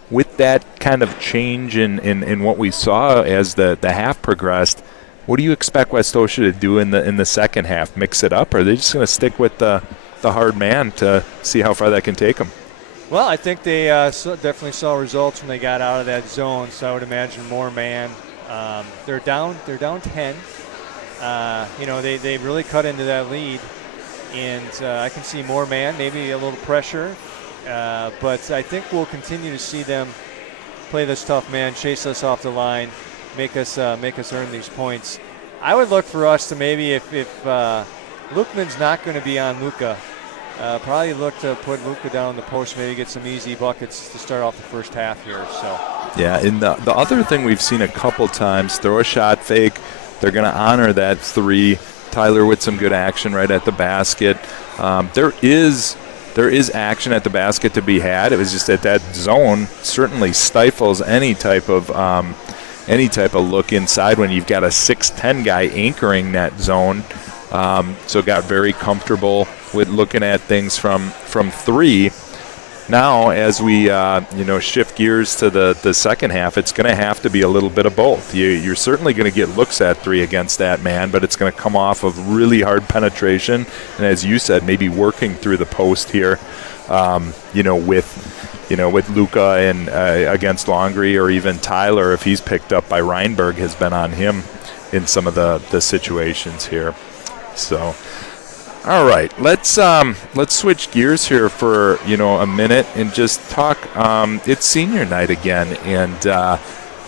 With that kind of change in what we saw as the half progressed, what do you expect Westosha to do in the second half? Mix it up, or are they just going to stick with the hard man to see how far that can take them? Well, I think they definitely saw results when they got out of that zone, so I would imagine more man. They're down 10. They really cut into that lead, and I can see more man, maybe a little pressure. But I think we'll continue to see them play this tough man, chase us off the line, make us earn these points. I would look for us to maybe, if Lukeman's not going to be on Luka, probably look to put Luka down the post, maybe get some easy buckets to start off the first half here. So. Yeah, and the other thing we've seen a couple times, throw a shot fake. They're going to honor that three. Tyler with some good action right at the basket. There is action at the basket to be had. It was just that zone certainly stifles any type of look inside when you've got a 6'10" guy anchoring that zone. So got very comfortable with looking at things from three. Now, as we shift gears to the second half, it's going to have to be a little bit of both. You're certainly going to get looks at three against that man, but it's going to come off of really hard penetration, and as you said, maybe working through the post here, with Luka and against Longree, or even Tyler, if he's picked up by Reinberg, has been on him in some of the situations here. So. All right, let's switch gears here for a minute and just talk. It's senior night again, and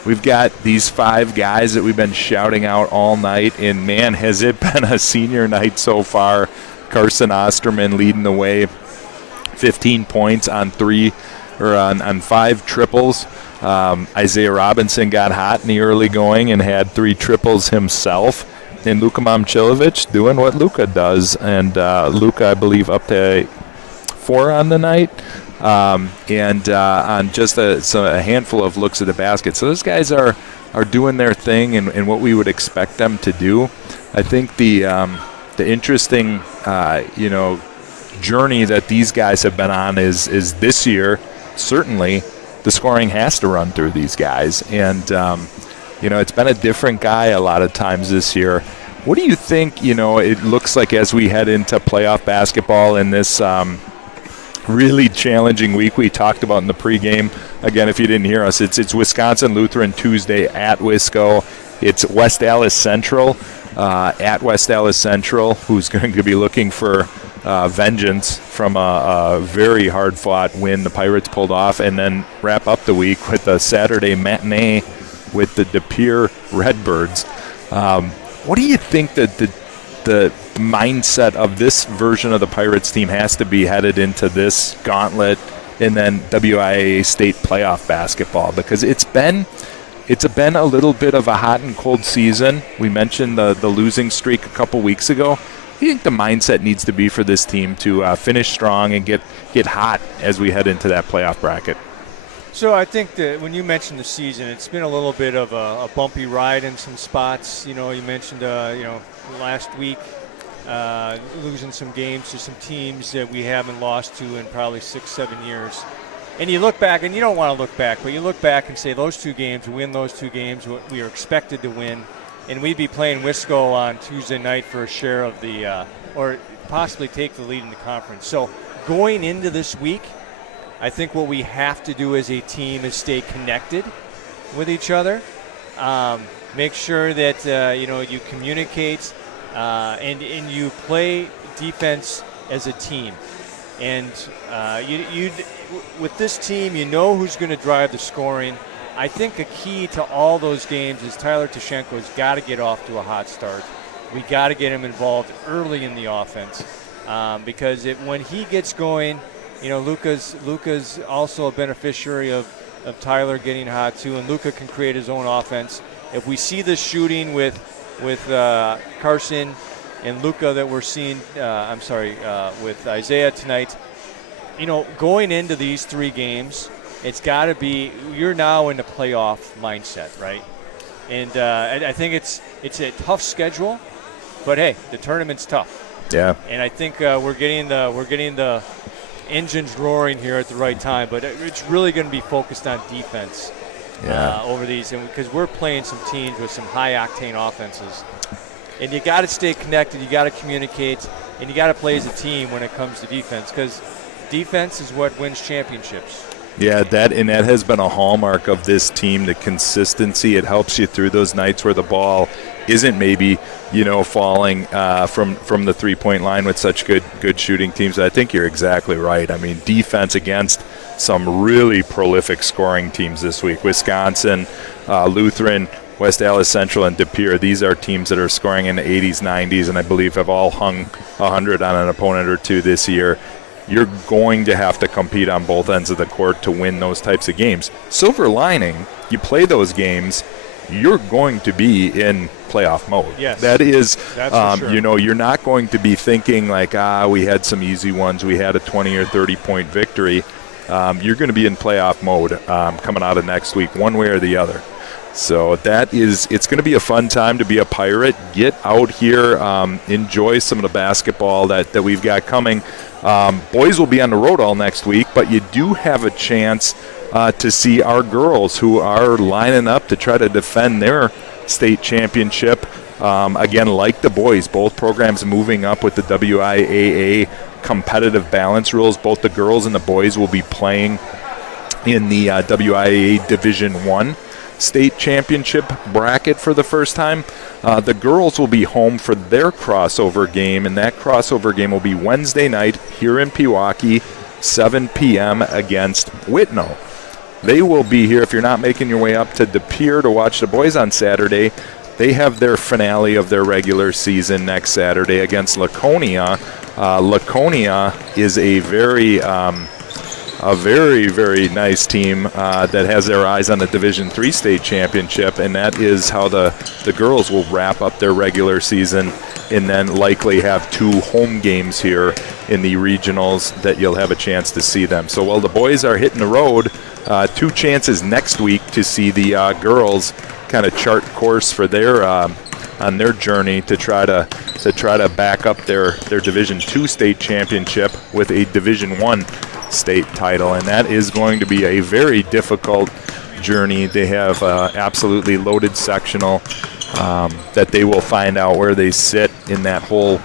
we've got these 5 guys that we've been shouting out all night. And man, has it been a senior night so far! Carson Osterman leading the way, 15 points on 5 triples. Isaiah Robinson got hot in the early going and had 3 triples himself. And Luka Momcilovic doing what Luka does. And Luka, I believe, up to 4 on the night. And on just a handful of looks at the basket. So those guys are doing their thing and what we would expect them to do. I think the interesting, journey that these guys have been on is this year, certainly, the scoring has to run through these guys. And it's been a different guy a lot of times this year. What do you think, it looks like as we head into playoff basketball in this really challenging week we talked about in the pregame? Again, if you didn't hear us, it's Wisconsin Lutheran Tuesday at Wisco. It's West Allis Central at West Allis Central, who's going to be looking for vengeance from a very hard-fought win the Pirates pulled off, and then wrap up the week with a Saturday matinee with the De Pere Redbirds. What do you think that the mindset of this version of the Pirates team has to be headed into this gauntlet and then WIAA state playoff basketball? Because it's been a little bit of a hot and cold season. We mentioned the losing streak a couple weeks ago. What do you think the mindset needs to be for this team to finish strong and get hot as we head into that playoff bracket? So I think that when you mentioned the season, it's been a little bit of a bumpy ride in some spots. You mentioned last week losing some games to some teams that we haven't lost to in probably 6-7 years. And you look back, and you don't want to look back, but you look back and say those 2 games, win those 2 games, we are expected to win, and we'd be playing Wisco on Tuesday night for a share of the or possibly take the lead in the conference. So going into this week, I think what we have to do as a team is stay connected with each other. Make sure that you communicate and you play defense as a team. And with this team, you know who's going to drive the scoring. I think a key to all those games is Tyler Tashenko's got to get off to a hot start. We got to get him involved early in the offense because when he gets going, Luka's also a beneficiary of Tyler getting hot too, and Luka can create his own offense. If we see the shooting with Carson and Luka that we're seeing, with Isaiah tonight, going into these 3 games, it's got to be you're now in the playoff mindset, right? And I think it's a tough schedule, but hey, the tournament's tough. Yeah. And I think we're getting the engines roaring here at the right time, but it's really going to be focused on defense over these, and because we're playing some teams with some high octane offenses. And you got to stay connected, you got to communicate, and you got to play as a team when it comes to defense, because defense is what wins championships. Yeah, that has been a hallmark of this team, the consistency. It helps you through those nights where the ball isn't maybe, falling from the three-point line with such good shooting teams. I think you're exactly right. I mean, defense against some really prolific scoring teams this week. Wisconsin, Lutheran, West Allis Central, and De Pere. These are teams that are scoring in the 80s, 90s, and I believe have all hung 100 on an opponent or two this year. You're going to have to compete on both ends of the court to win those types of games. Silver lining, you play those games, you're going to be in playoff mode. Yes. That's for sure. You're not going to be thinking like, we had some easy ones, we had a 20 or 30-point victory. You're going to be in playoff mode coming out of next week, one way or the other. So it's going to be a fun time to be a Pirate. Get out here, enjoy some of the basketball that we've got coming. Boys will be on the road all next week, but you do have a chance to see our girls who are lining up to try to defend their state championship. Again, like the boys, both programs moving up with the WIAA competitive balance rules. Both the girls and the boys will be playing in the WIAA Division I state championship bracket for the first time. The girls will be home for their crossover game, and that crossover game will be Wednesday night here in Pewaukee, 7 p.m. against Whitnall. They will be here. If you're not making your way up to De Pere to watch the boys on Saturday, they have their finale of their regular season next Saturday against Laconia. Laconia is a very, very nice team that has their eyes on the Division III state championship, and that is how the girls will wrap up their regular season and then likely have 2 home games here in the regionals that you'll have a chance to see them. So while the boys are hitting the road, 2 chances next week to see the girls kind of chart course for their on their journey to try to back up their Division II state championship with a Division I state title, and that is going to be a very difficult journey. They have absolutely loaded sectional that they will find out where they sit in that whole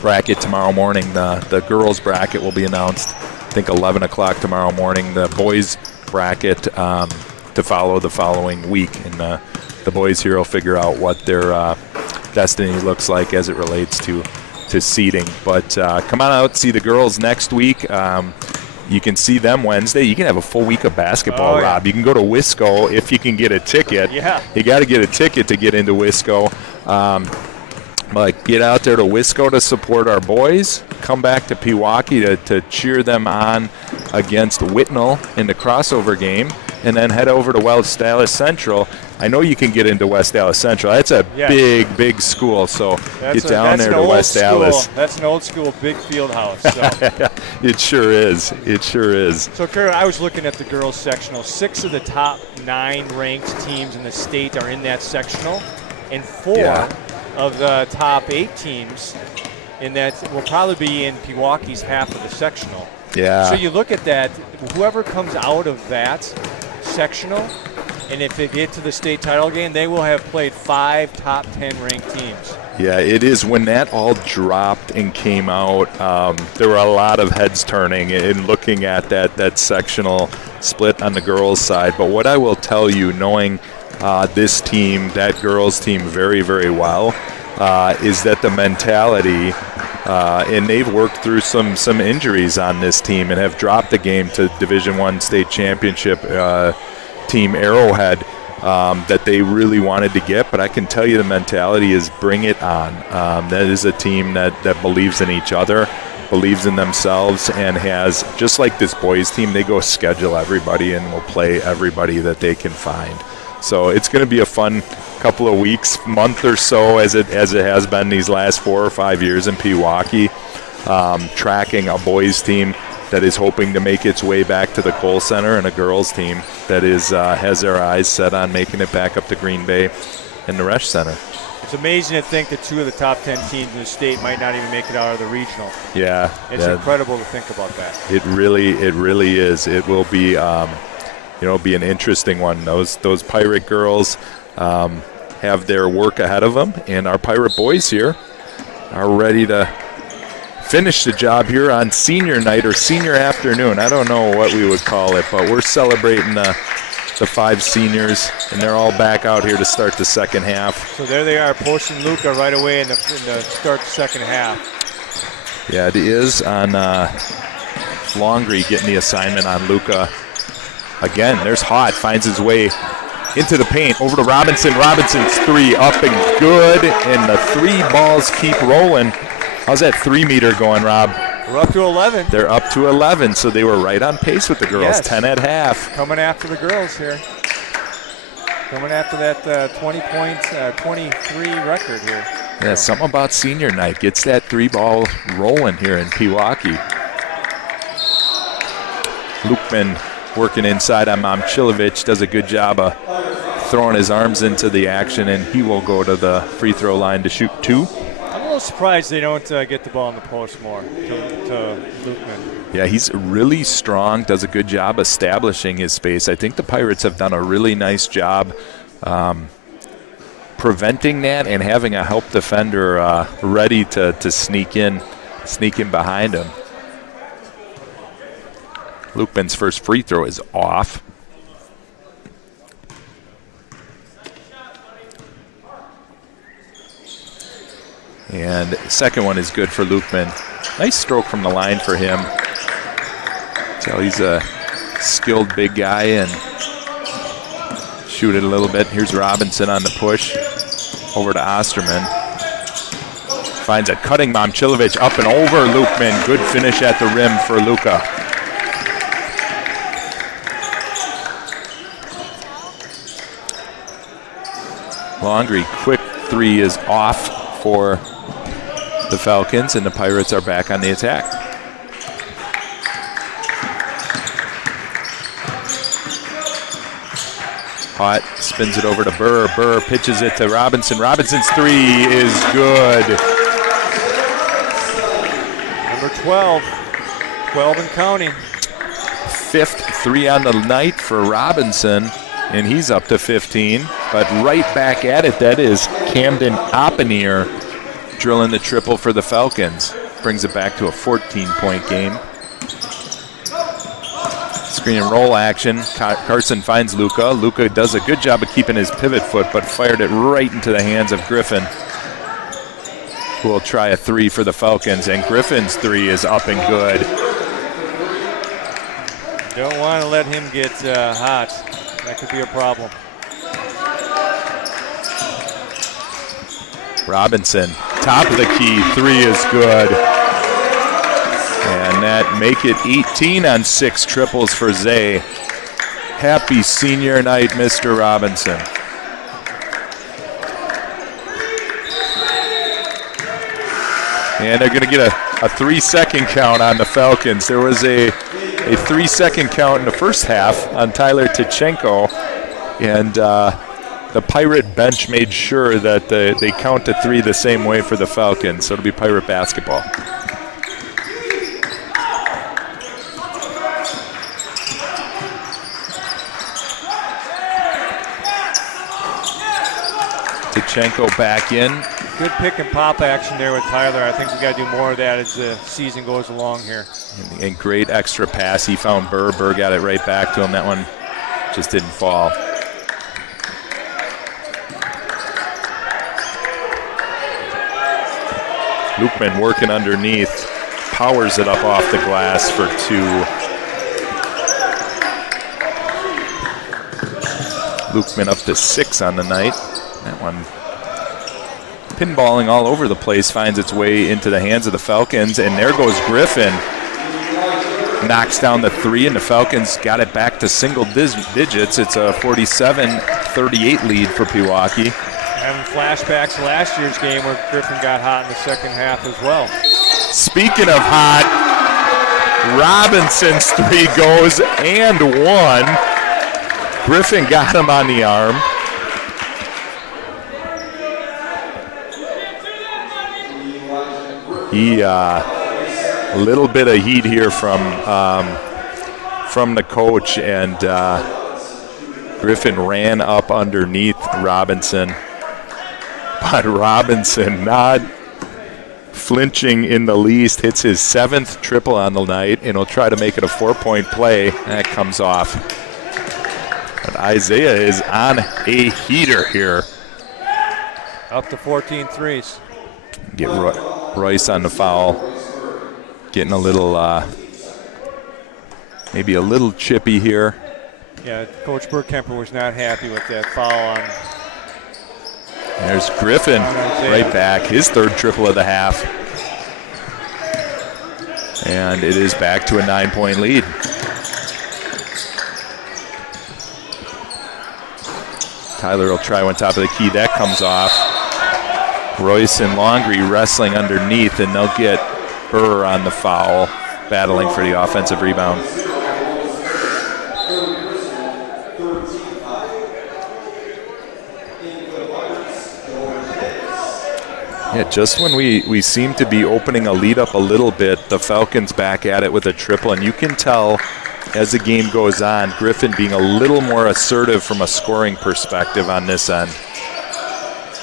bracket tomorrow morning. The girls bracket will be announced, I think 11 o'clock tomorrow morning. The boys bracket to follow the following week, and the boys here will figure out what their destiny looks like as it relates to seeding. But come on out, see the girls next week. You can see them Wednesday. You can have a full week of basketball, Rob. You can go to Wisco if you can get a ticket. Yeah. You got to get a ticket to get into Wisco. But get out there to Wisco to support our boys. Come back to Pewaukee to cheer them on against Whitnall in the crossover game. And then head over to West Allis Central. I know you can get into West Allis Central. That's a big school. So get down there to West Allis. That's an old school big field house. So. It sure is. It sure is. So, Kurt, I was looking at the girls sectional. 6 of the top 9 ranked teams in the state are in that sectional, and 4 of the top 8 teams in that will probably be in Pewaukee's half of the sectional. Yeah. So you look at that, whoever comes out of that sectional, and if they get to the state title game, they will have played 5 top 10 ranked teams. Yeah, it is. When that all dropped and came out, there were a lot of heads turning and looking at that sectional split on the girls' side. But what I will tell you, knowing this team, that girls' team very, very well, is that the mentality and they've worked through some injuries on this team and have dropped the game to Division I state championship team Arrowhead that they really wanted to get. But I can tell you the mentality is bring it on. That is a team that believes in each other, believes in themselves, and has, just like this boys team, they go schedule everybody and will play everybody that they can find. So it's going to be a fun couple of weeks, month or so, as it has been these last 4 or 5 years in Pewaukee, tracking a boys team that is hoping to make its way back to the Kohl Center, and a girls team that is has their eyes set on making it back up to Green Bay and the Resch Center. It's amazing to think that 2 of the top 10 teams in the state might not even make it out of the regional. Yeah. It's incredible to think about that. It really is. It will be, be an interesting one. Those Pirate girls have their work ahead of them, and our Pirate boys here are ready to finish the job here on senior night or senior afternoon. I don't know what we would call it, but we're celebrating the 5 seniors, and they're all back out here to start the second half. So there they are, posting Luca right away in the start the second half. Yeah, it is on Longree getting the assignment on Luca. Again, there's Hott, finds his way into the paint, over to Robinson. Robinson's 3 up and good, and the 3 balls keep rolling. How's that 3-meter going, Rob? We're up to 11. They're up to 11, so they were right on pace with the girls. Yes. 10 at half. Coming after the girls here. Coming after that 23 record here. Yeah, something about senior night. Gets that 3-ball rolling here in Pewaukee. Lukman working inside on Momchilovich. Does a good job of throwing his arms into the action, and he will go to the free throw line to shoot 2. I'm a little surprised they don't get the ball in the post more to Lukman. Yeah, he's really strong, does a good job establishing his space. I think the Pirates have done a really nice job preventing that and having a help defender ready to sneak in behind him. Lukman's first free throw is off. And second one is good for Lukman. Nice stroke from the line for him. Tell he's a skilled big guy and shoot it a little bit. Here's Robinson on the push. Over to Osterman. Finds a cutting Momchilovich up and over Lukman. Good finish at the rim for Luka. Longree, quick 3 is off for the Falcons, and the Pirates are back on the attack. Hott spins it over to Burr. Burr pitches it to Robinson. Robinson's 3 is good. Number 12. 12 and counting. 5th 3 on the night for Robinson, and he's up to 15. But right back at it, that is Camden Oppenir drilling the triple for the Falcons. Brings it back to a 14-point game. Screen and roll action. Carson finds Luka. Luka does a good job of keeping his pivot foot, but fired it right into the hands of Griffin, who will try a 3 for the Falcons. And Griffin's 3 is up and good. Don't want to let him get hot. That could be a problem. Robinson, top of the key, 3 is good. And that make it 18 on 6 triples for Zay. Happy senior night, Mr. Robinson. And they're going to get a 3-second count on the Falcons. There was a 3-second count in the first half on Tyler Tichenko, and the Pirate bench made sure that they count to 3 the same way for the Falcons, so it'll be Pirate basketball. Tichenko back in. Good pick and pop action there with Tyler. I think we got to do more of that as the season goes along here. And great extra pass. He found Burr. Burr got it right back to him. That one just didn't fall. Lukeman working underneath, powers it up off the glass for 2. Lukeman up to 6 on the night. That one pinballing all over the place, finds its way into the hands of the Falcons, and there goes Griffin. Knocks down the 3, and the Falcons got it back to single digits. It's a 47-38 lead for Pewaukee. Having flashbacks to last year's game where Griffin got hot in the second half as well. Speaking of hot, Robinson's 3 goes and 1. Griffin got him on the arm. He a little bit of heat here from the coach, and Griffin ran up underneath Robinson. But Robinson, not flinching in the least, hits his 7th triple on the night, and he'll try to make it a 4-point play. That comes off. But Isaiah is on a heater here. Up to 14 threes. Get Royce on the foul. Getting a little, maybe a little chippy here. Yeah, Coach Burkemper was not happy with that foul on. There's Griffin right back, his 3rd triple of the half. And it is back to a 9-point lead. Tyler will try one top of the key. That comes off. Royce and Longley wrestling underneath, and they'll get on the foul, battling for the offensive rebound. Yeah, just when we seem to be opening a lead up a little bit, the Falcons back at it with a triple, and you can tell as the game goes on, Griffin being a little more assertive from a scoring perspective on this end.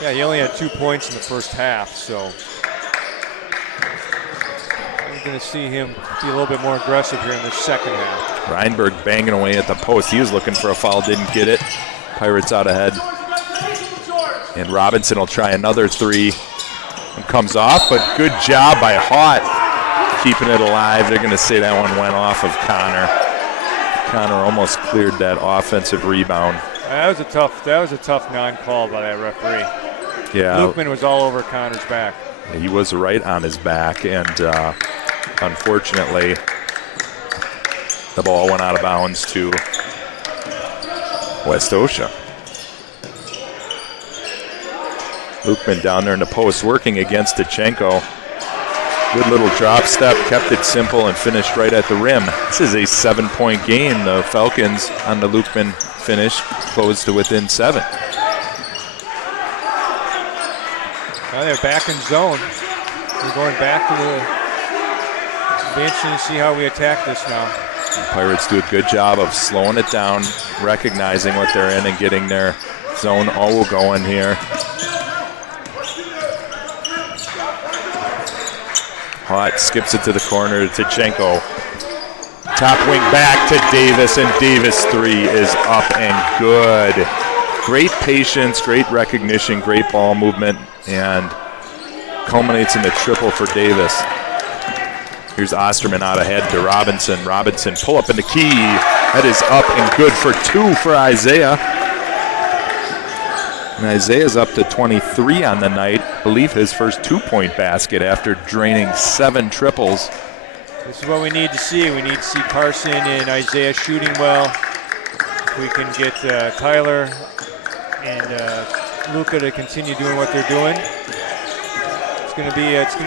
Yeah, he only had 2 points in the first half, so I'm going to see him be a little bit more aggressive here in the second half. Reinberg banging away at the post. He was looking for a foul, didn't get it. Pirates out ahead. And Robinson will try another 3. And comes off, but good job by Haught keeping it alive. They're going to say that one went off of Connor. Connor almost cleared that offensive rebound. That was a tough non-call by that referee. Yeah. Lukeman was all over Connor's back. He was right on his back, and unfortunately, the ball went out of bounds to Westosha. Lukeman down there in the post working against Tichenko. Good little drop step, kept it simple, and finished right at the rim. This is a 7-point game. The Falcons on the Lukeman finish closed to within 7. Now they're back in zone. We're going back to the bench and see how we attack this now. The Pirates do a good job of slowing it down, recognizing what they're in, and getting their zone all going here. Haught skips it to the corner to Tichenko. Top wing back to Davis, and Davis 3 is up and good. Great patience, great recognition, great ball movement, and culminates in the triple for Davis. Here's Osterman out ahead to Robinson. Robinson pull up in the key. That is up and good for 2 for Isaiah. And Isaiah's up to 23 on the night. I believe his first 2-point basket after draining 7 triples. This is what we need to see. We need to see Carson and Isaiah shooting well. If we can get Tyler and Luka to continue doing what they're doing, it's going to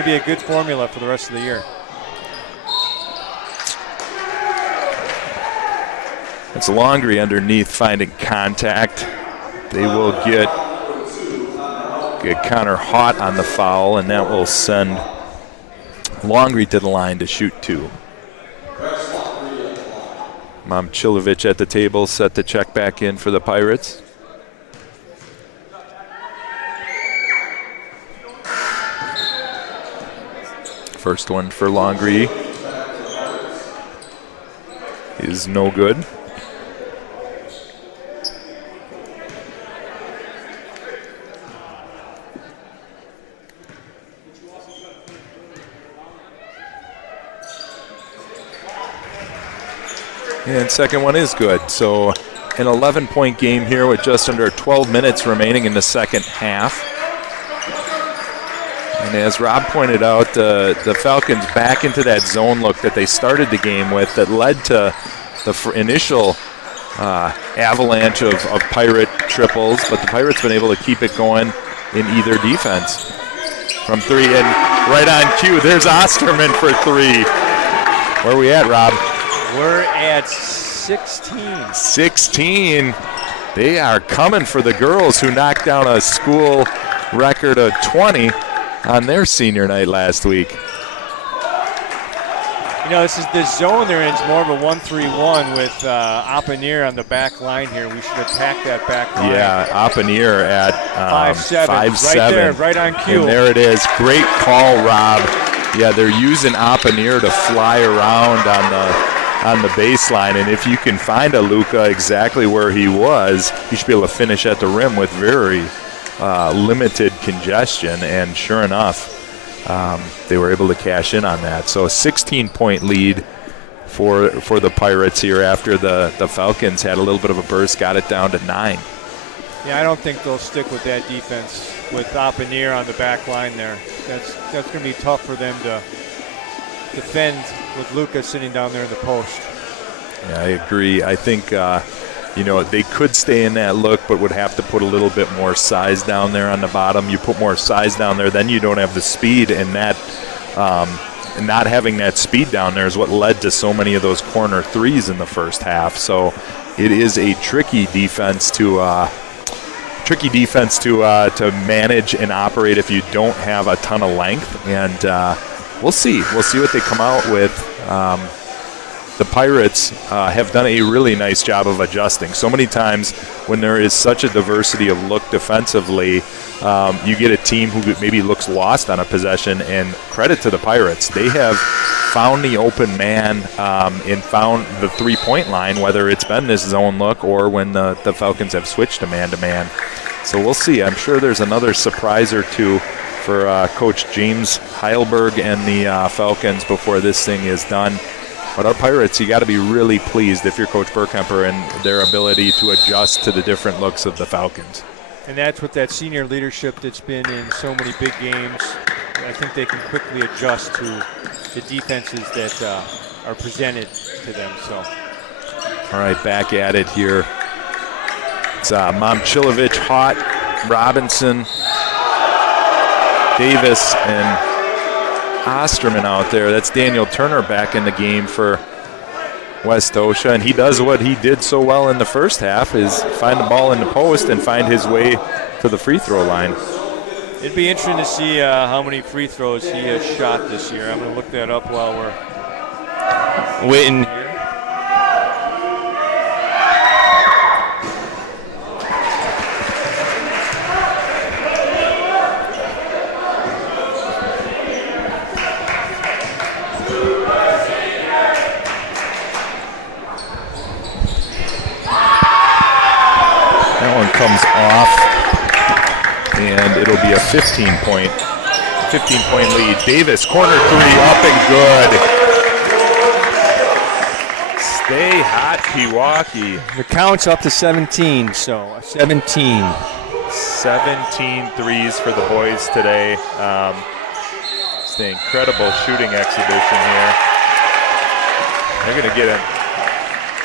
be a good formula for the rest of the year. It's Longley underneath finding contact. They will get Connor Haught on the foul, and that will send Longley to the line to shoot 2. Momcilovic at the table, set to check back in for the Pirates. First one for Longley is no good. And second one is good. So an 11-point game here with just under 12 minutes remaining in the second half. And as Rob pointed out, the Falcons back into that zone look that they started the game with that led to the initial avalanche of Pirate triples, but the Pirates been able to keep it going in either defense. From three, and right on cue, there's Osterman for three. Where are we at, Rob? We're at 16. 16. They are coming for the girls who knocked down a school record of 20 on their senior night last week. You know, this is the zone they're in. It's more of a 1-3-1 with Openier on the back line here. We should attack that back line. Yeah, Openier at 5'7". 5'7". Right there, right on cue. And there it is. Great call, Rob. Yeah, they're using Openier to fly around on the baseline, and if you can find a Luca exactly where he was, you should be able to finish at the rim with very limited congestion, and sure enough, they were able to cash in on that. So a 16-point lead for the Pirates here after the Falcons had a little bit of a burst, got it down to 9. Yeah, I don't think they'll stick with that defense with Openier on the back line there. That's going to be tough for them to defend with Luca sitting down there in the post. Yeah, I agree. I think they could stay in that look, but would have to put a little bit more size down there on the bottom. You put more size down there, then you don't have the speed, and that and not having that speed down there is what led to so many of those corner threes in the first half. So it is a tricky defense to manage and operate if you don't have a ton of length. And we'll see what they come out with. The Pirates have done a really nice job of adjusting. So many times when there is such a diversity of look defensively, you get a team who maybe looks lost on a possession, and credit to the Pirates. They have found the open man and found the three-point line, whether it's been this zone look or when the Falcons have switched to man-to-man. So we'll see. I'm sure there's another surprise or two for Coach James Heilberg and the Falcons before this thing is done. But our Pirates, you got to be really pleased if you're Coach Burkemper and their ability to adjust to the different looks of the Falcons. And that's with that senior leadership that's been in so many big games. I think they can quickly adjust to the defenses that are presented to them. So, all right, back at it here. It's Momchilovic, Haught, Robinson, Davis, and Osterman out there. That's Daniel Turner back in the game for Westosha, and he does what he did so well in the first half, is find the ball in the post and find his way to the free throw line. It'd be interesting to see how many free throws he has shot this year. I'm going to look that up while we're waiting. Comes off, and it'll be a 15-point lead. Davis, corner three, up and good. Stay hot, Pewaukee. The count's up to 17, so 17. 17 threes for the boys today. It's the incredible shooting exhibition here. They're going to get an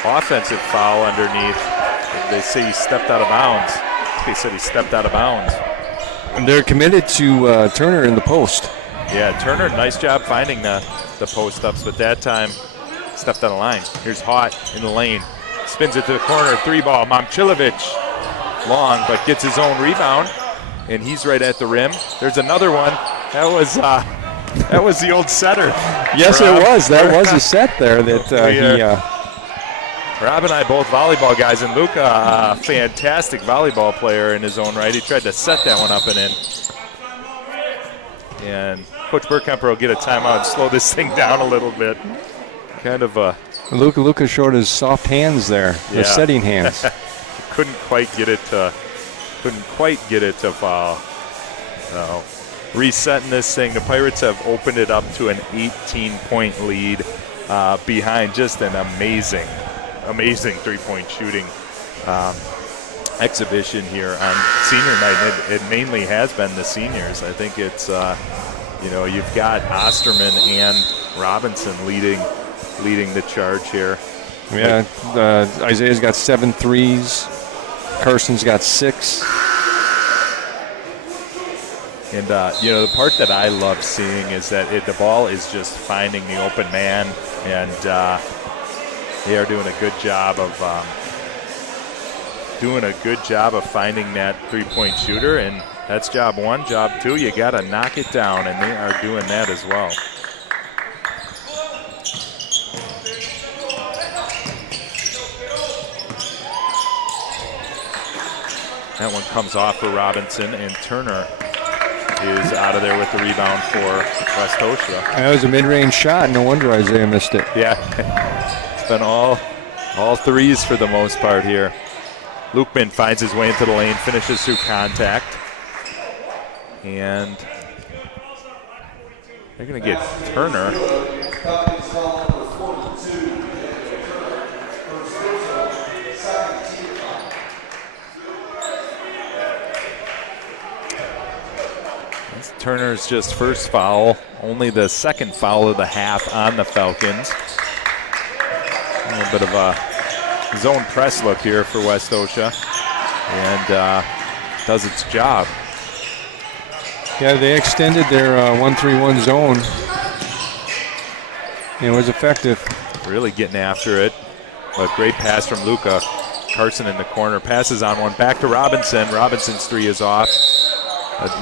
offensive foul underneath. They say he stepped out of bounds. They said he stepped out of bounds. And they're committed to Turner in the post. Yeah, Turner, nice job finding the post-ups, but that time stepped out of line. Here's Haught in the lane. Spins it to the corner, three ball. Momchilovic, long, but gets his own rebound, and he's right at the rim. There's another one. That was the old setter. Yes, it was. That was a set there that Rob and I both volleyball guys, and Luca, a fantastic volleyball player in his own right. He tried to set that one up and in. And Coach Burkemper will get a timeout and slow this thing down a little bit. Kind of a... Luca showed his soft hands there, the setting hands. couldn't quite get it to foul. So, resetting this thing, the Pirates have opened it up to an 18-point lead behind just an amazing amazing three-point shooting exhibition here on senior night. It mainly has been the seniors. I think it's, you've got Osterman and Robinson leading the charge here. Yeah, Isaiah's got 7 threes. Carson's got 6. And, the part that I love seeing is that the ball is just finding the open man, and they are doing a good job of finding that three-point shooter, and that's job one. Job two, you got to knock it down, and they are doing that as well. That one comes off for Robinson, and Turner is out of there with the rebound for Westosha. That was a mid-range shot. No wonder Isaiah missed it. Yeah, it's been all threes for the most part here. Lukeman finds his way into the lane, finishes through contact. And they're going to get Turner. Turner's just first foul, only the second foul of the half on the Falcons. A little bit of a zone press look here for Westosha, and does its job. Yeah, they extended their 1-3-1 zone. It was effective. Really getting after it, but great pass from Luka. Carson in the corner, passes on one, back to Robinson. Robinson's three is off.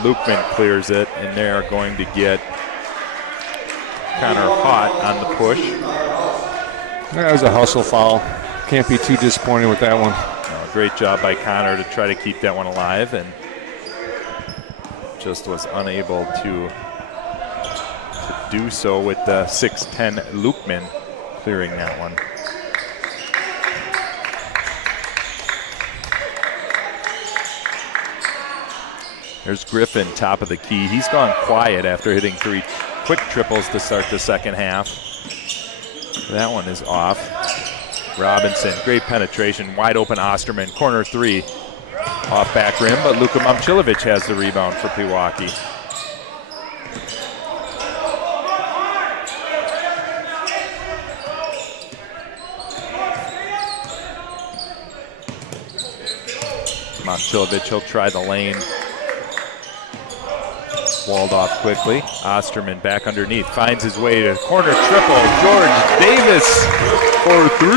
Lukeman clears it, and they are going to get Connor Haught on the push. That was a hustle foul. Can't be too disappointed with that one. Great job by Connor to try to keep that one alive, and just was unable to do so with the 6'10 Lukeman clearing that one. There's Griffin, top of the key. He's gone quiet after hitting 3 quick triples to start the second half. That one is off. Robinson, great penetration, wide open Osterman, corner 3. Off back rim, but Luka Momcilovic has the rebound for Pewaukee. Momcilovic, he'll try the lane. Walled off quickly. Osterman back underneath, finds his way to corner triple. George Davis for 3.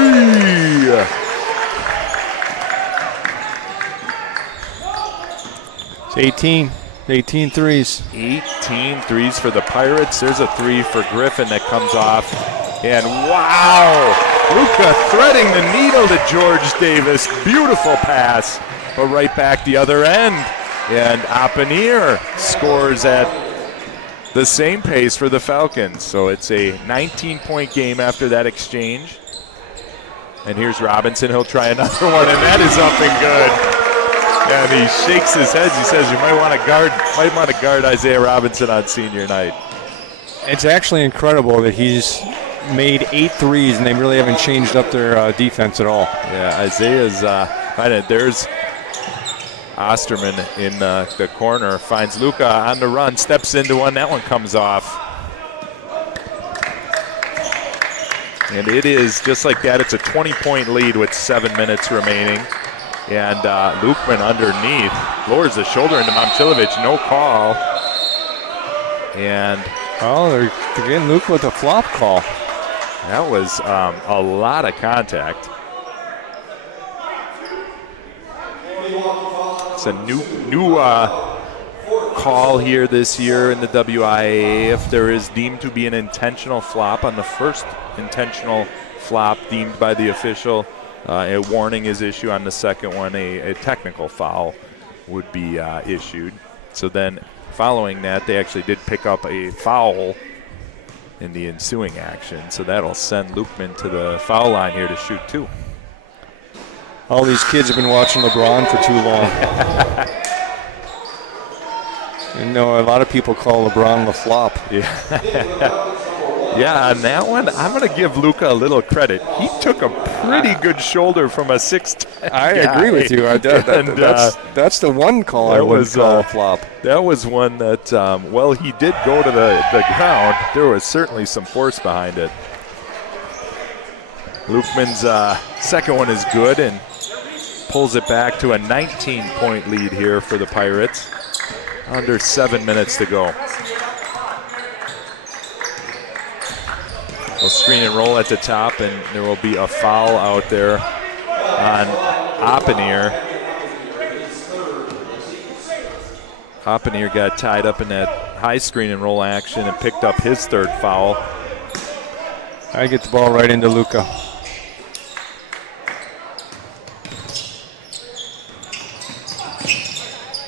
It's 18 threes. 18 threes for the Pirates. There's a 3 for Griffin that comes off. And wow, Luka threading the needle to George Davis. Beautiful pass, but right back the other end. And Apanier scores at the same pace for the Falcons. So it's a 19-point game after that exchange. And here's Robinson. He'll try another one, and that is up and good. And he shakes his head. He says, "You might want to guard Isaiah Robinson on senior night." It's actually incredible that he's made 8 threes, and they really haven't changed up their defense at all. Yeah, Isaiah's there's Osterman in the corner, finds Luka on the run, steps into one. That one comes off. And it is just like that. It's a 20-point lead with 7 minutes remaining. And Lukeman underneath lowers the shoulder into Momcilovic. No call. And they're getting Luke with a flop call. That was a lot of contact. It's a new call here this year in the WIA. If there is deemed to be an intentional flop on the first intentional flop deemed by the official, a warning is issued. On the second one, a technical foul would be issued. So then following that, they actually did pick up a foul in the ensuing action. So that'll send Lukeman to the foul line here to shoot 2. All these kids have been watching LeBron for too long. You know, a lot of people call LeBron the flop. Yeah. Yeah, on that one, I'm going to give Luca a little credit. He took a pretty good shoulder from a 6'10". I agree with you. That's the one call I would call a flop. That was one that, he did go to the ground. There was certainly some force behind it. Lukeman's second one is good and pulls it back to a 19-point lead here for the Pirates. Under 7 minutes to go. We'll screen and roll at the top, and there will be a foul out there on Oppenheer. Oppenheer got tied up in that high screen and roll action and picked up his third foul. I get the ball right into Luca.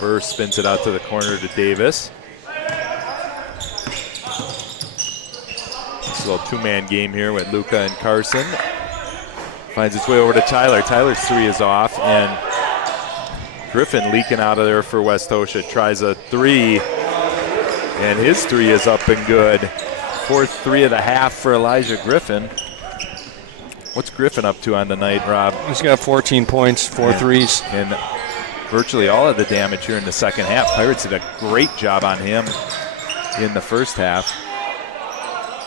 Burr spins it out to the corner to Davis. It's a little two-man game here with Luca and Carson. Finds its way over to Tyler. Tyler's three is off, and Griffin leaking out of there for Westosha. Tries a three, and his three is up and good. Fourth three of the half for Elijah Griffin. What's Griffin up to on the night, Rob? He's got 14 points, four threes. And virtually all of the damage here in the second half. Pirates did a great job on him in the first half.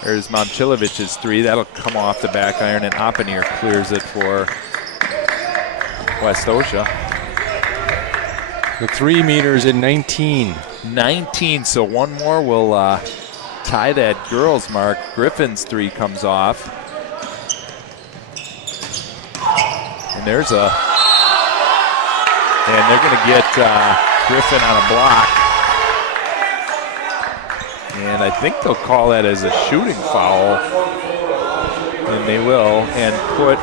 There's Momcilovic's three. That'll come off the back iron, and Oppenheer clears it for Westosha. The 3 meters at 19. 19, so one more will tie that girls mark. Griffin's three comes off. And there's a... And they're going to get Griffin on a block. And I think they'll call that as a shooting foul. And they will. And put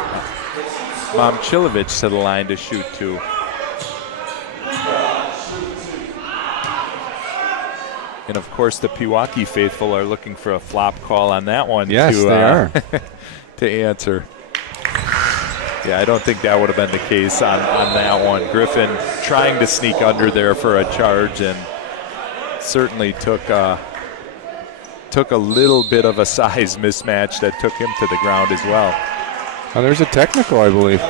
Momcilovic to the line to shoot two. And, of course, the Pewaukee faithful are looking for a flop call on that one. Yes, they are. To answer. Yeah, I don't think that would have been the case on that one. Griffin trying to sneak under there for a charge, and certainly took a little bit of a size mismatch that took him to the ground as well. Oh, there's a technical, I believe.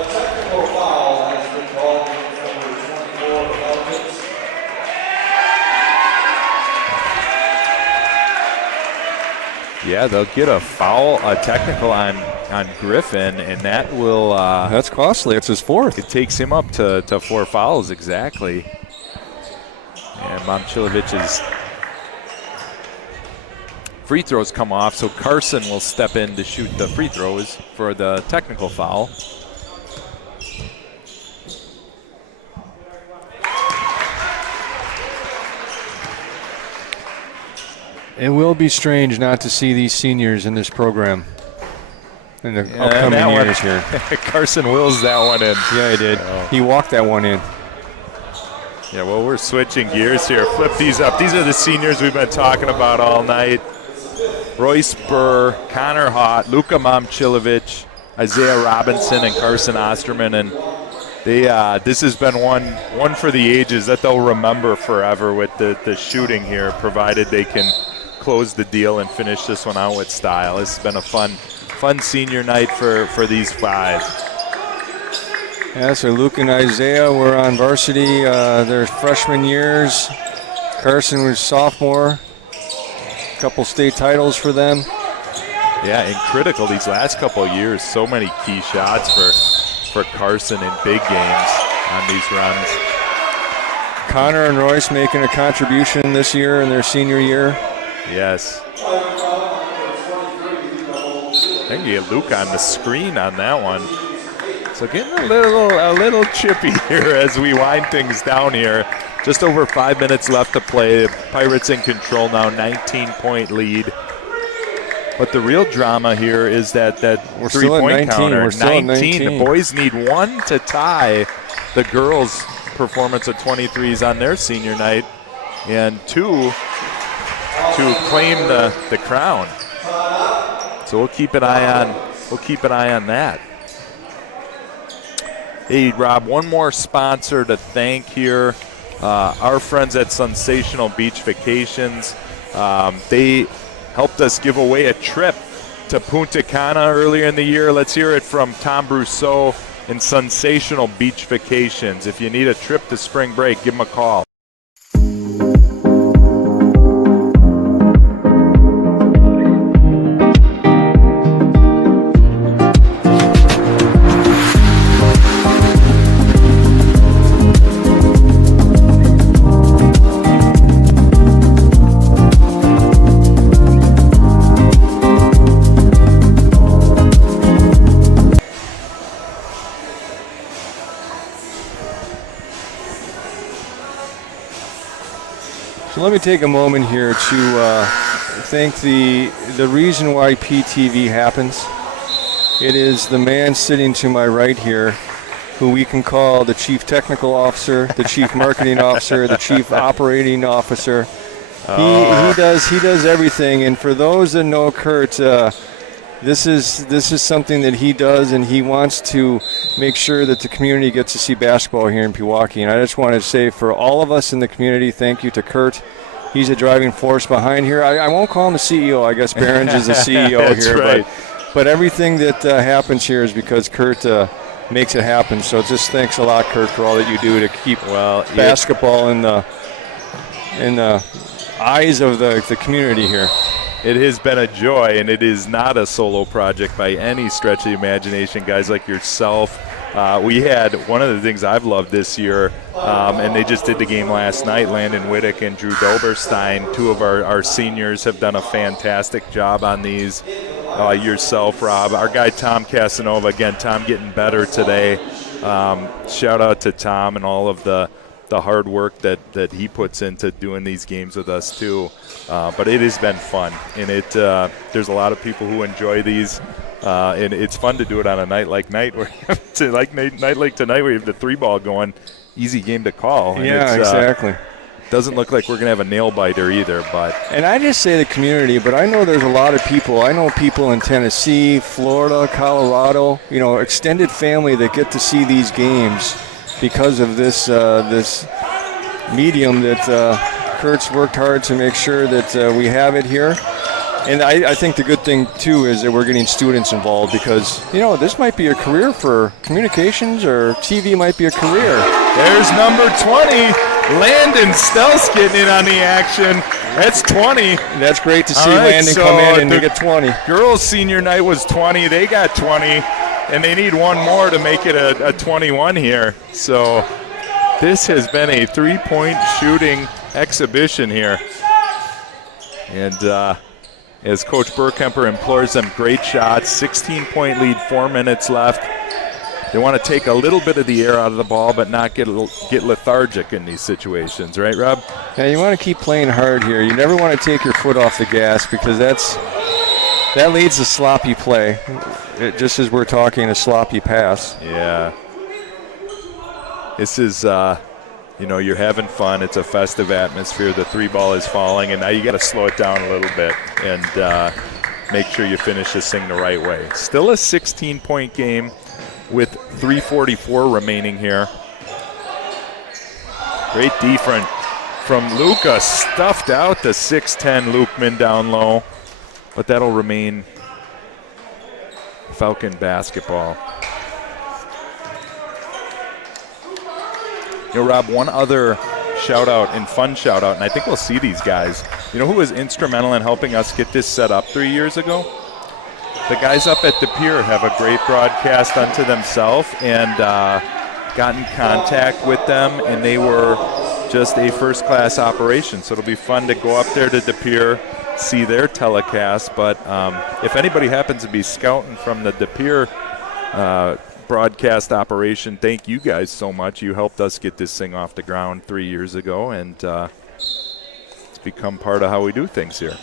Yeah, they'll get a foul, a technical on Griffin, and that will... That's costly. It's his fourth. It takes him up to 4 fouls, exactly. And Momcilovic's free throws come off, so Carson will step in to shoot the free throws for the technical foul. It will be strange not to see these seniors in this program in the upcoming years here. Carson wills that one in. Yeah, he did. Oh. He walked that one in. Yeah, well, we're switching gears here. Flip these up. These are the seniors we've been talking about all night. Royce Burr, Connor Haught, Luka Momcilovic, Isaiah Robinson, and Carson Osterman. And they this has been one for the ages that they'll remember forever with the shooting here, provided they can close the deal and finish this one out with style. This has been a fun senior night for these five. Yeah, so Luke and Isaiah were on varsity their freshman years. Carson was sophomore. A couple state titles for them. Yeah, and critical these last couple of years. So many key shots for Carson in big games on these runs. Connor and Royce making a contribution this year in their senior year. Yes. I think you get Luke on the screen on that one. So getting a little chippy here as we wind things down here. Just over 5 minutes left to play. Pirates in control now, 19-point lead. But the real drama here is that three-point counter. We're still at 19. The boys need one to tie the girls' performance of 23s on their senior night, and 2 to claim the crown. So we'll keep an eye on that. Hey, Rob, one more sponsor to thank here. Our friends at Sensational Beach Vacations. They helped us give away a trip to Punta Cana earlier in the year. Let's hear it from Tom Brousseau in Sensational Beach Vacations. If you need a trip to spring break, give him a call. So let me take a moment here to thank the reason why PTV happens. It is the man sitting to my right here, who we can call the Chief Technical Officer, the Chief Marketing Officer, the Chief Operating Officer. He does everything. And for those that know Kurt, this is something that he does, and he wants to make sure that the community gets to see basketball here in Pewaukee. And I just want to say, for all of us in the community, thank you to Kurt. He's a driving force behind here. I won't call him the CEO. I guess Behrens is the CEO here. Right. But everything that happens here is because Kurt makes it happen. So just thanks a lot, Kurt, for all that you do to keep basketball in the eyes of the community here. It has been a joy, and it is not a solo project by any stretch of the imagination. Guys like yourself, we had one of the things I've loved this year, and they just did the game last night. Landon Wittick and Drew Doberstein, two of our seniors, have done a fantastic job on these. Yourself, Rob, our guy Tom Casanova, again, Tom getting better today. Shout out to Tom and all of the hard work that he puts into doing these games with us too. But it has been fun, and there's a lot of people who enjoy these, and it's fun to do it on a night like tonight where you have to, night like tonight where you have the 3-ball going. Easy game to call. Yeah, exactly. Doesn't look like we're going to have a nail biter either, but. And I just say the community, but I know there's a lot of people. I know people in Tennessee, Florida, Colorado, extended family that get to see these games because of this medium that Kurt's worked hard to make sure that we have it here. And I think the good thing, too, is that we're getting students involved because, this might be a career for communications, or TV might be a career. There's number 20. Landon Stelz getting in on the action. That's 20. That's great to see right, Landon come in and get 20. Girls' senior night was 20. They got 20, and they need one more to make it a 21 here. So this has been a three-point shooting exhibition here. And as Coach Burkemper implores them, great shots, 16-point lead, 4 minutes left. They want to take a little bit of the air out of the ball, but not get lethargic in these situations, right, Rob? Yeah, you want to keep playing hard here. You never want to take your foot off the gas because that leads to sloppy play. Just as we're talking, a sloppy pass. Yeah. This is, you're having fun. It's a festive atmosphere. The 3-ball is falling, and now you got to slow it down a little bit and make sure you finish this thing the right way. Still a 16-point game with 3:44 remaining here. Great defense from Luka. Stuffed out the 6'10 Lukeman down low, but that'll remain Falcon basketball. Rob, one other shout-out and fun shout-out, and I think we'll see these guys. You know who was instrumental in helping us get this set up 3 years ago? The guys up at the pier have a great broadcast unto themselves, and got in contact with them, and they were just a first-class operation. So it'll be fun to go up there to the pier, see their telecast. But if anybody happens to be scouting from the pier broadcast operation, thank you guys so much. You helped us get this thing off the ground 3 years ago, and it's become part of how we do things here.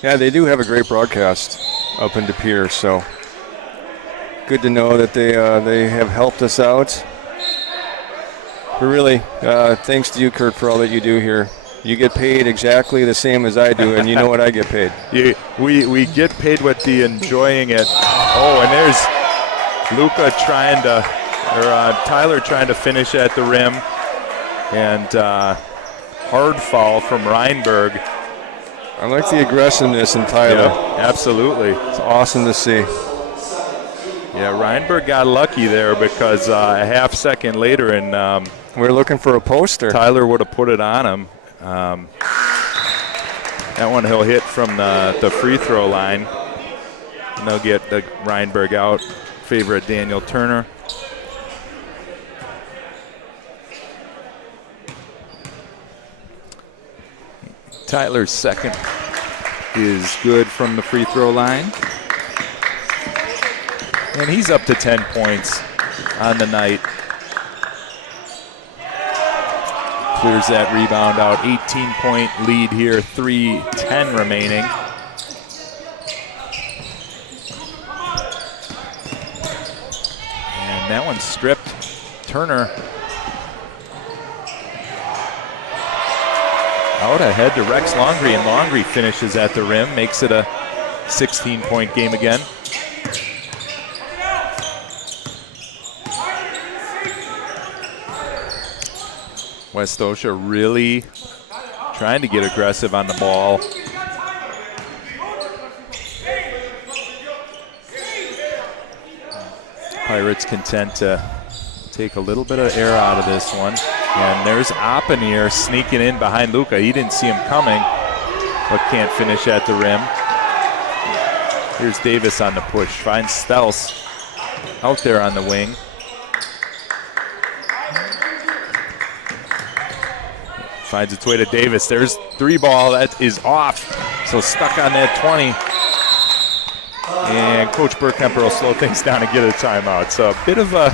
Yeah, they do have a great broadcast up in De Pere, so good to know that they have helped us out. But really, thanks to you, Kurt, for all that you do here. You get paid exactly the same as I do, and you know what I get paid. We get paid with the enjoying it. Oh, and there's Luka Tyler trying to finish at the rim, and hard foul from Reinberg. I like the aggressiveness in Tyler. Yeah, absolutely. It's awesome to see. Yeah, Reinberg got lucky there because a half second later, and we're looking for a poster. Tyler would have put it on him. That one he'll hit from the free throw line. And they'll get the Reinberg out. Favorite Daniel Turner. Tyler's second is good from the free throw line. And he's up to 10 points on the night. Clears that rebound out. 18-point lead here, 3:10 remaining. And that one's stripped. Turner out ahead to Rex Longry, and Longry finishes at the rim, makes it a 16-point game again. Westosha really trying to get aggressive on the ball. Pirates content to take a little bit of air out of this one. And there's Oppenir sneaking in behind Luka. He didn't see him coming, but can't finish at the rim. Here's Davis on the push. Finds Stels out there on the wing. Finds its way to Davis. There's three ball. That is off. So stuck on that 20. And Coach Burkemper will slow things down and get a timeout. So a bit of a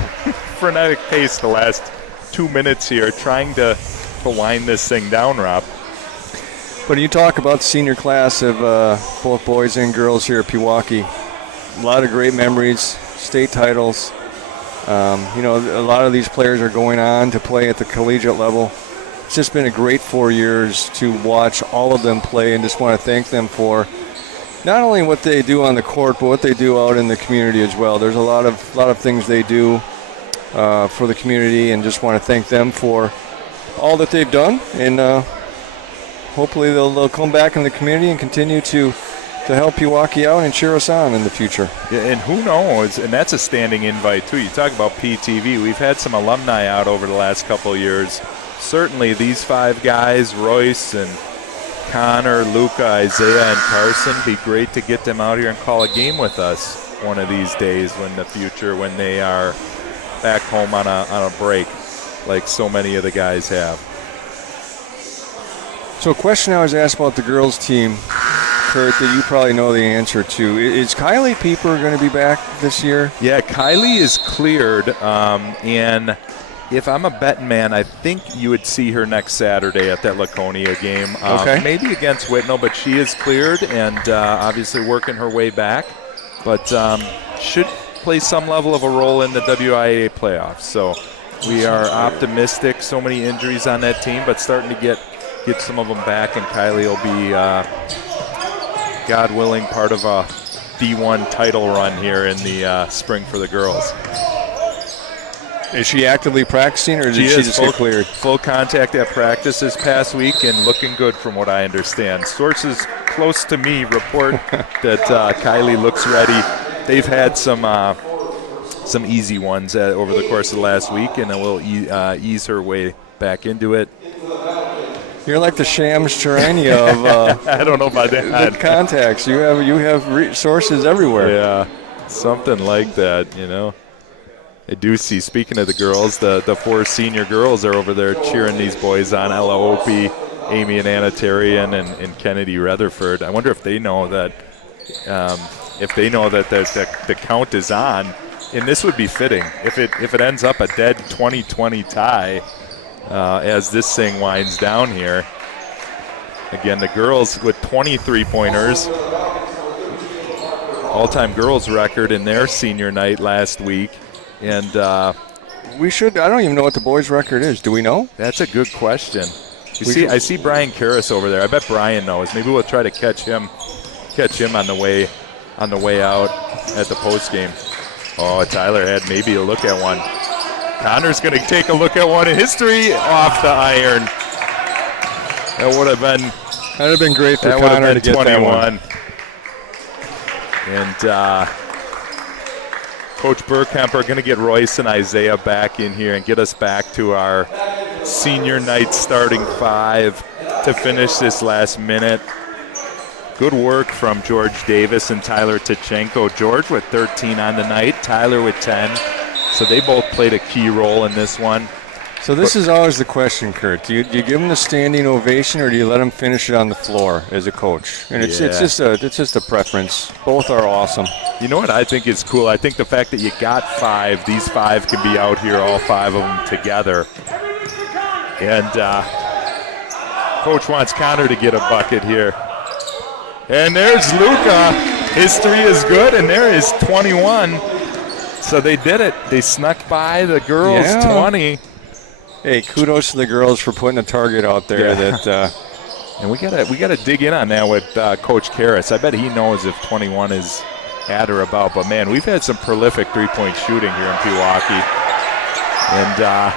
frenetic pace the last 2 minutes here, trying to wind this thing down, Rob. But you talk about the senior class of both boys and girls here at Pewaukee. A lot of great memories, state titles. A lot of these players are going on to play at the collegiate level. It's just been a great 4 years to watch all of them play, and just want to thank them for not only what they do on the court, but what they do out in the community as well. There's a lot of things they do for the community, and just want to thank them for all that they've done. And hopefully they'll come back in the community and continue to help Pewaukee out and cheer us on in the future. Yeah, and who knows, and that's a standing invite too. You talk about PTV. We've had some alumni out over the last couple of years. Certainly these five guys, Royce and Connor, Luca, Isaiah, and Carson, be great to get them out here and call a game with us one of these days when they are back home on a break like so many of the guys have. So a question I was asked about the girls team, Kurt, that you probably know the answer to. Is Kylie Pieper going to be back this year? Yeah, Kylie is cleared, and if I'm a betting man, I think you would see her next Saturday at that Laconia game. Okay. Maybe against Whitnall, but she is cleared and obviously working her way back. But should play some level of a role in the WIA playoffs. So we are optimistic. So many injuries on that team, but starting to get some of them back, and Kylie will be, God willing, part of a D1 title run here in the spring for the girls. Is she actively practicing, or did she just get cleared? Full contact at practice this past week and looking good from what I understand. Sources close to me report that Kylie looks ready. They've had some easy ones over the course of the last week, and it will ease her way back into it. You're like the Shams Charania of I don't know about that. Contacts. You have sources everywhere. Yeah, something like that, you know. I do see, speaking of the girls, the four senior girls are over there cheering these boys on. Ella Opie, Amy and Anna Terrian, and Kennedy Rutherford. I wonder if they know that the count is on. And this would be fitting if it ends up a dead 20-20 tie as this thing winds down here. Again, the girls with 23-pointers. All-time girls record in their senior night last week. And I don't even know what the boys' record is. Do we know? That's a good question. I see Brian Karras over there. I bet Brian knows. Maybe we'll try to catch him on the way out at the post game. Oh, Tyler had maybe a look at one. Connor's going to take a look at one in history off the iron. That would have been That'd have been great for That would Connor have to been get that 21. one. And Coach Burkemper going to get Royce and Isaiah back in here and get us back to our senior night starting 5 to finish this last minute. Good work from George Davis and Tyler Tachenko. George with 13 on the night, Tyler with 10. So they both played a key role in this one. So this is always the question, Kurt. Do you give them the standing ovation, or do you let them finish it on the floor as a coach? And it's just a preference. Both are awesome. You know what I think is cool? I think the fact that you got 5, these 5 can be out here, all 5 of them together. And Coach wants Connor to get a bucket here. And there's Luca. His 3 is good, and there is 21. So they did it. They snuck by the girls' 20. Hey, kudos to the girls for putting a target out there. And we gotta dig in on that with Coach Karras. I bet he knows if 21 is at or about. But man, we've had some prolific 3-point shooting here in Pewaukee. And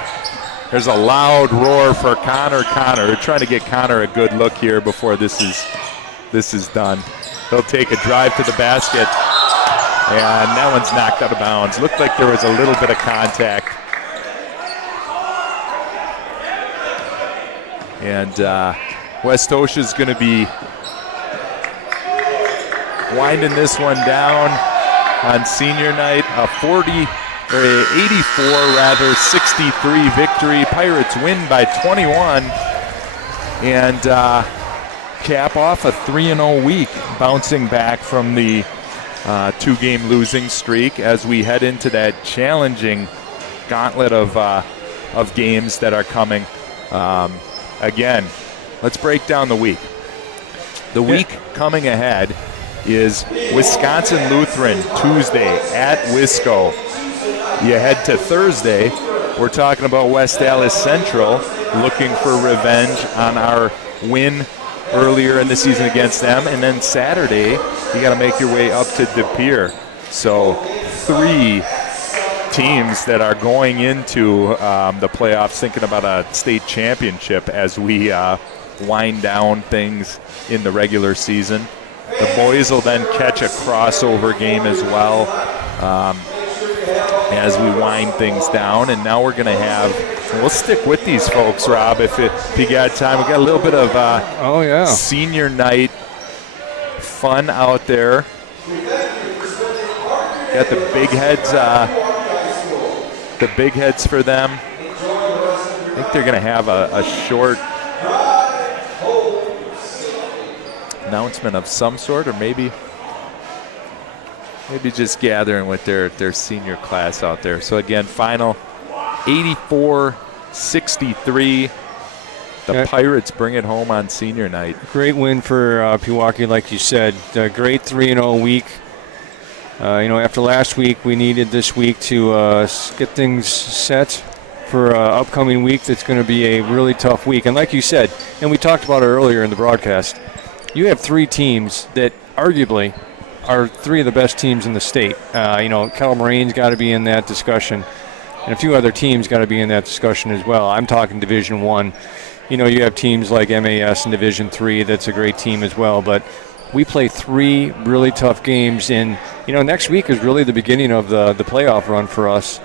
there's a loud roar for Connor. They're trying to get Connor a good look here before this is done. He'll take a drive to the basket, and that one's knocked out of bounds. Looked like there was a little bit of contact. And Westosha's going to be winding this one down on senior night. A 63 victory. Pirates win by 21 and cap off a 3-0 week, bouncing back from the 2-game losing streak as we head into that challenging gauntlet of games that are coming. Again, let's break down the week. The week coming ahead is Wisconsin Lutheran Tuesday at Wisco. You head to Thursday, we're talking about West Allis Central looking for revenge on our win earlier in the season against them. And then Saturday, you got to make your way up to De Pere. So 3 teams that are going into the playoffs thinking about a state championship as we wind down things in the regular season. The boys will then catch a crossover game as well as we wind things down. And now we're going to have, we'll stick with these folks, Rob, if you got time. We got a little bit of senior night fun out there. Got the big heads. The big heads for them. I think they're going to have a short announcement of some sort, or maybe just gathering with their senior class out there. So again, final 84-63. The Pirates bring it home on senior night. Great win for Pewaukee, like you said. A great 3-0 week. After last week, we needed this week to get things set for upcoming week. That's going to be a really tough week. And like you said, and we talked about it earlier in the broadcast, you have 3 teams that arguably are 3 of the best teams in the state. Kettle Moraine's got to be in that discussion, and a few other teams got to be in that discussion as well. I'm talking Division I. You have teams like MAS in Division III. That's a great team as well, but we play 3 really tough games, and next week is really the beginning of the playoff run for us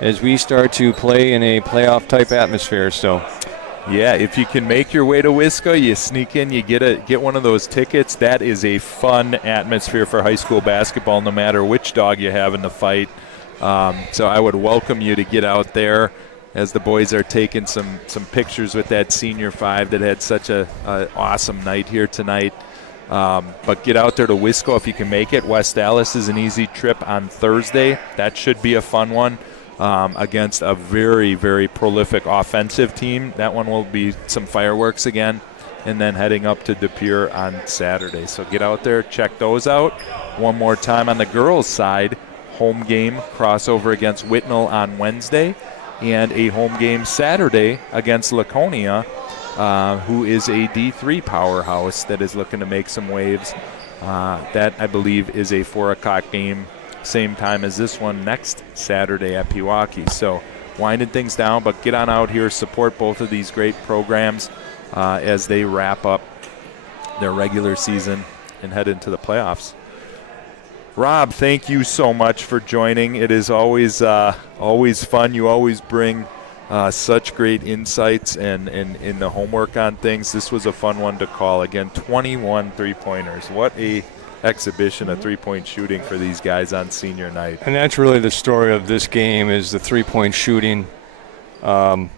as we start to play in a playoff type atmosphere. So yeah, if you can make your way to Wisco, you sneak in, you get one of those tickets. That is a fun atmosphere for high school basketball, no matter which dog you have in the fight. So I would welcome you to get out there as the boys are taking some pictures with that senior 5 that had such a awesome night here tonight. But get out there to Wisco if you can make it. West Allis is an easy trip on Thursday. That should be a fun one against a very, very prolific offensive team. That one will be some fireworks again. And then heading up to De Pere on Saturday. So get out there, check those out. One more time on the girls' side, home game crossover against Whitnall on Wednesday, and a home game Saturday against Laconia, who is a D3 powerhouse that is looking to make some waves. That, I believe, is a 4 o'clock game, same time as this one next Saturday at Pewaukee. So winding things down, but get on out here, support both of these great programs as they wrap up their regular season and head into the playoffs. Rob, thank you so much for joining. It is always fun. You always bring such great insights and in the homework on things. This was a fun one to call. Again, 21 three-pointers. What a exhibition of three-point shooting for these guys on senior night. And that's really the story of this game, is the three-point shooting, and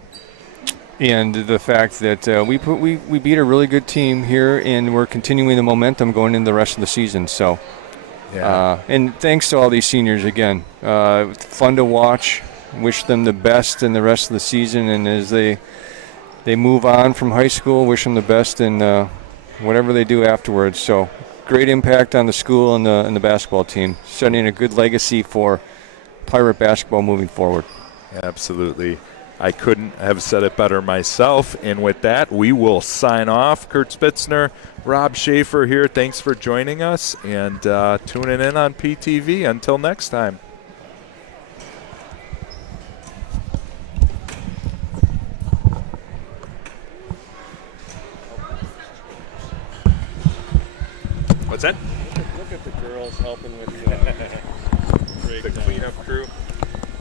the fact that we beat a really good team here, and we're continuing the momentum going into the rest of the season. So, and thanks to all these seniors again. Fun to watch. Wish them the best in the rest of the season, and as they move on from high school, wish them the best in whatever they do afterwards. So, great impact on the school and the basketball team, setting a good legacy for Pirate basketball moving forward. Absolutely. I couldn't have said it better myself. And with that, we will sign off. Kurt Spitzner, Rob Schaefer here. Thanks for joining us and tuning in on PTV. Until next time. What's that? Look at the girls helping with The cleanup crew.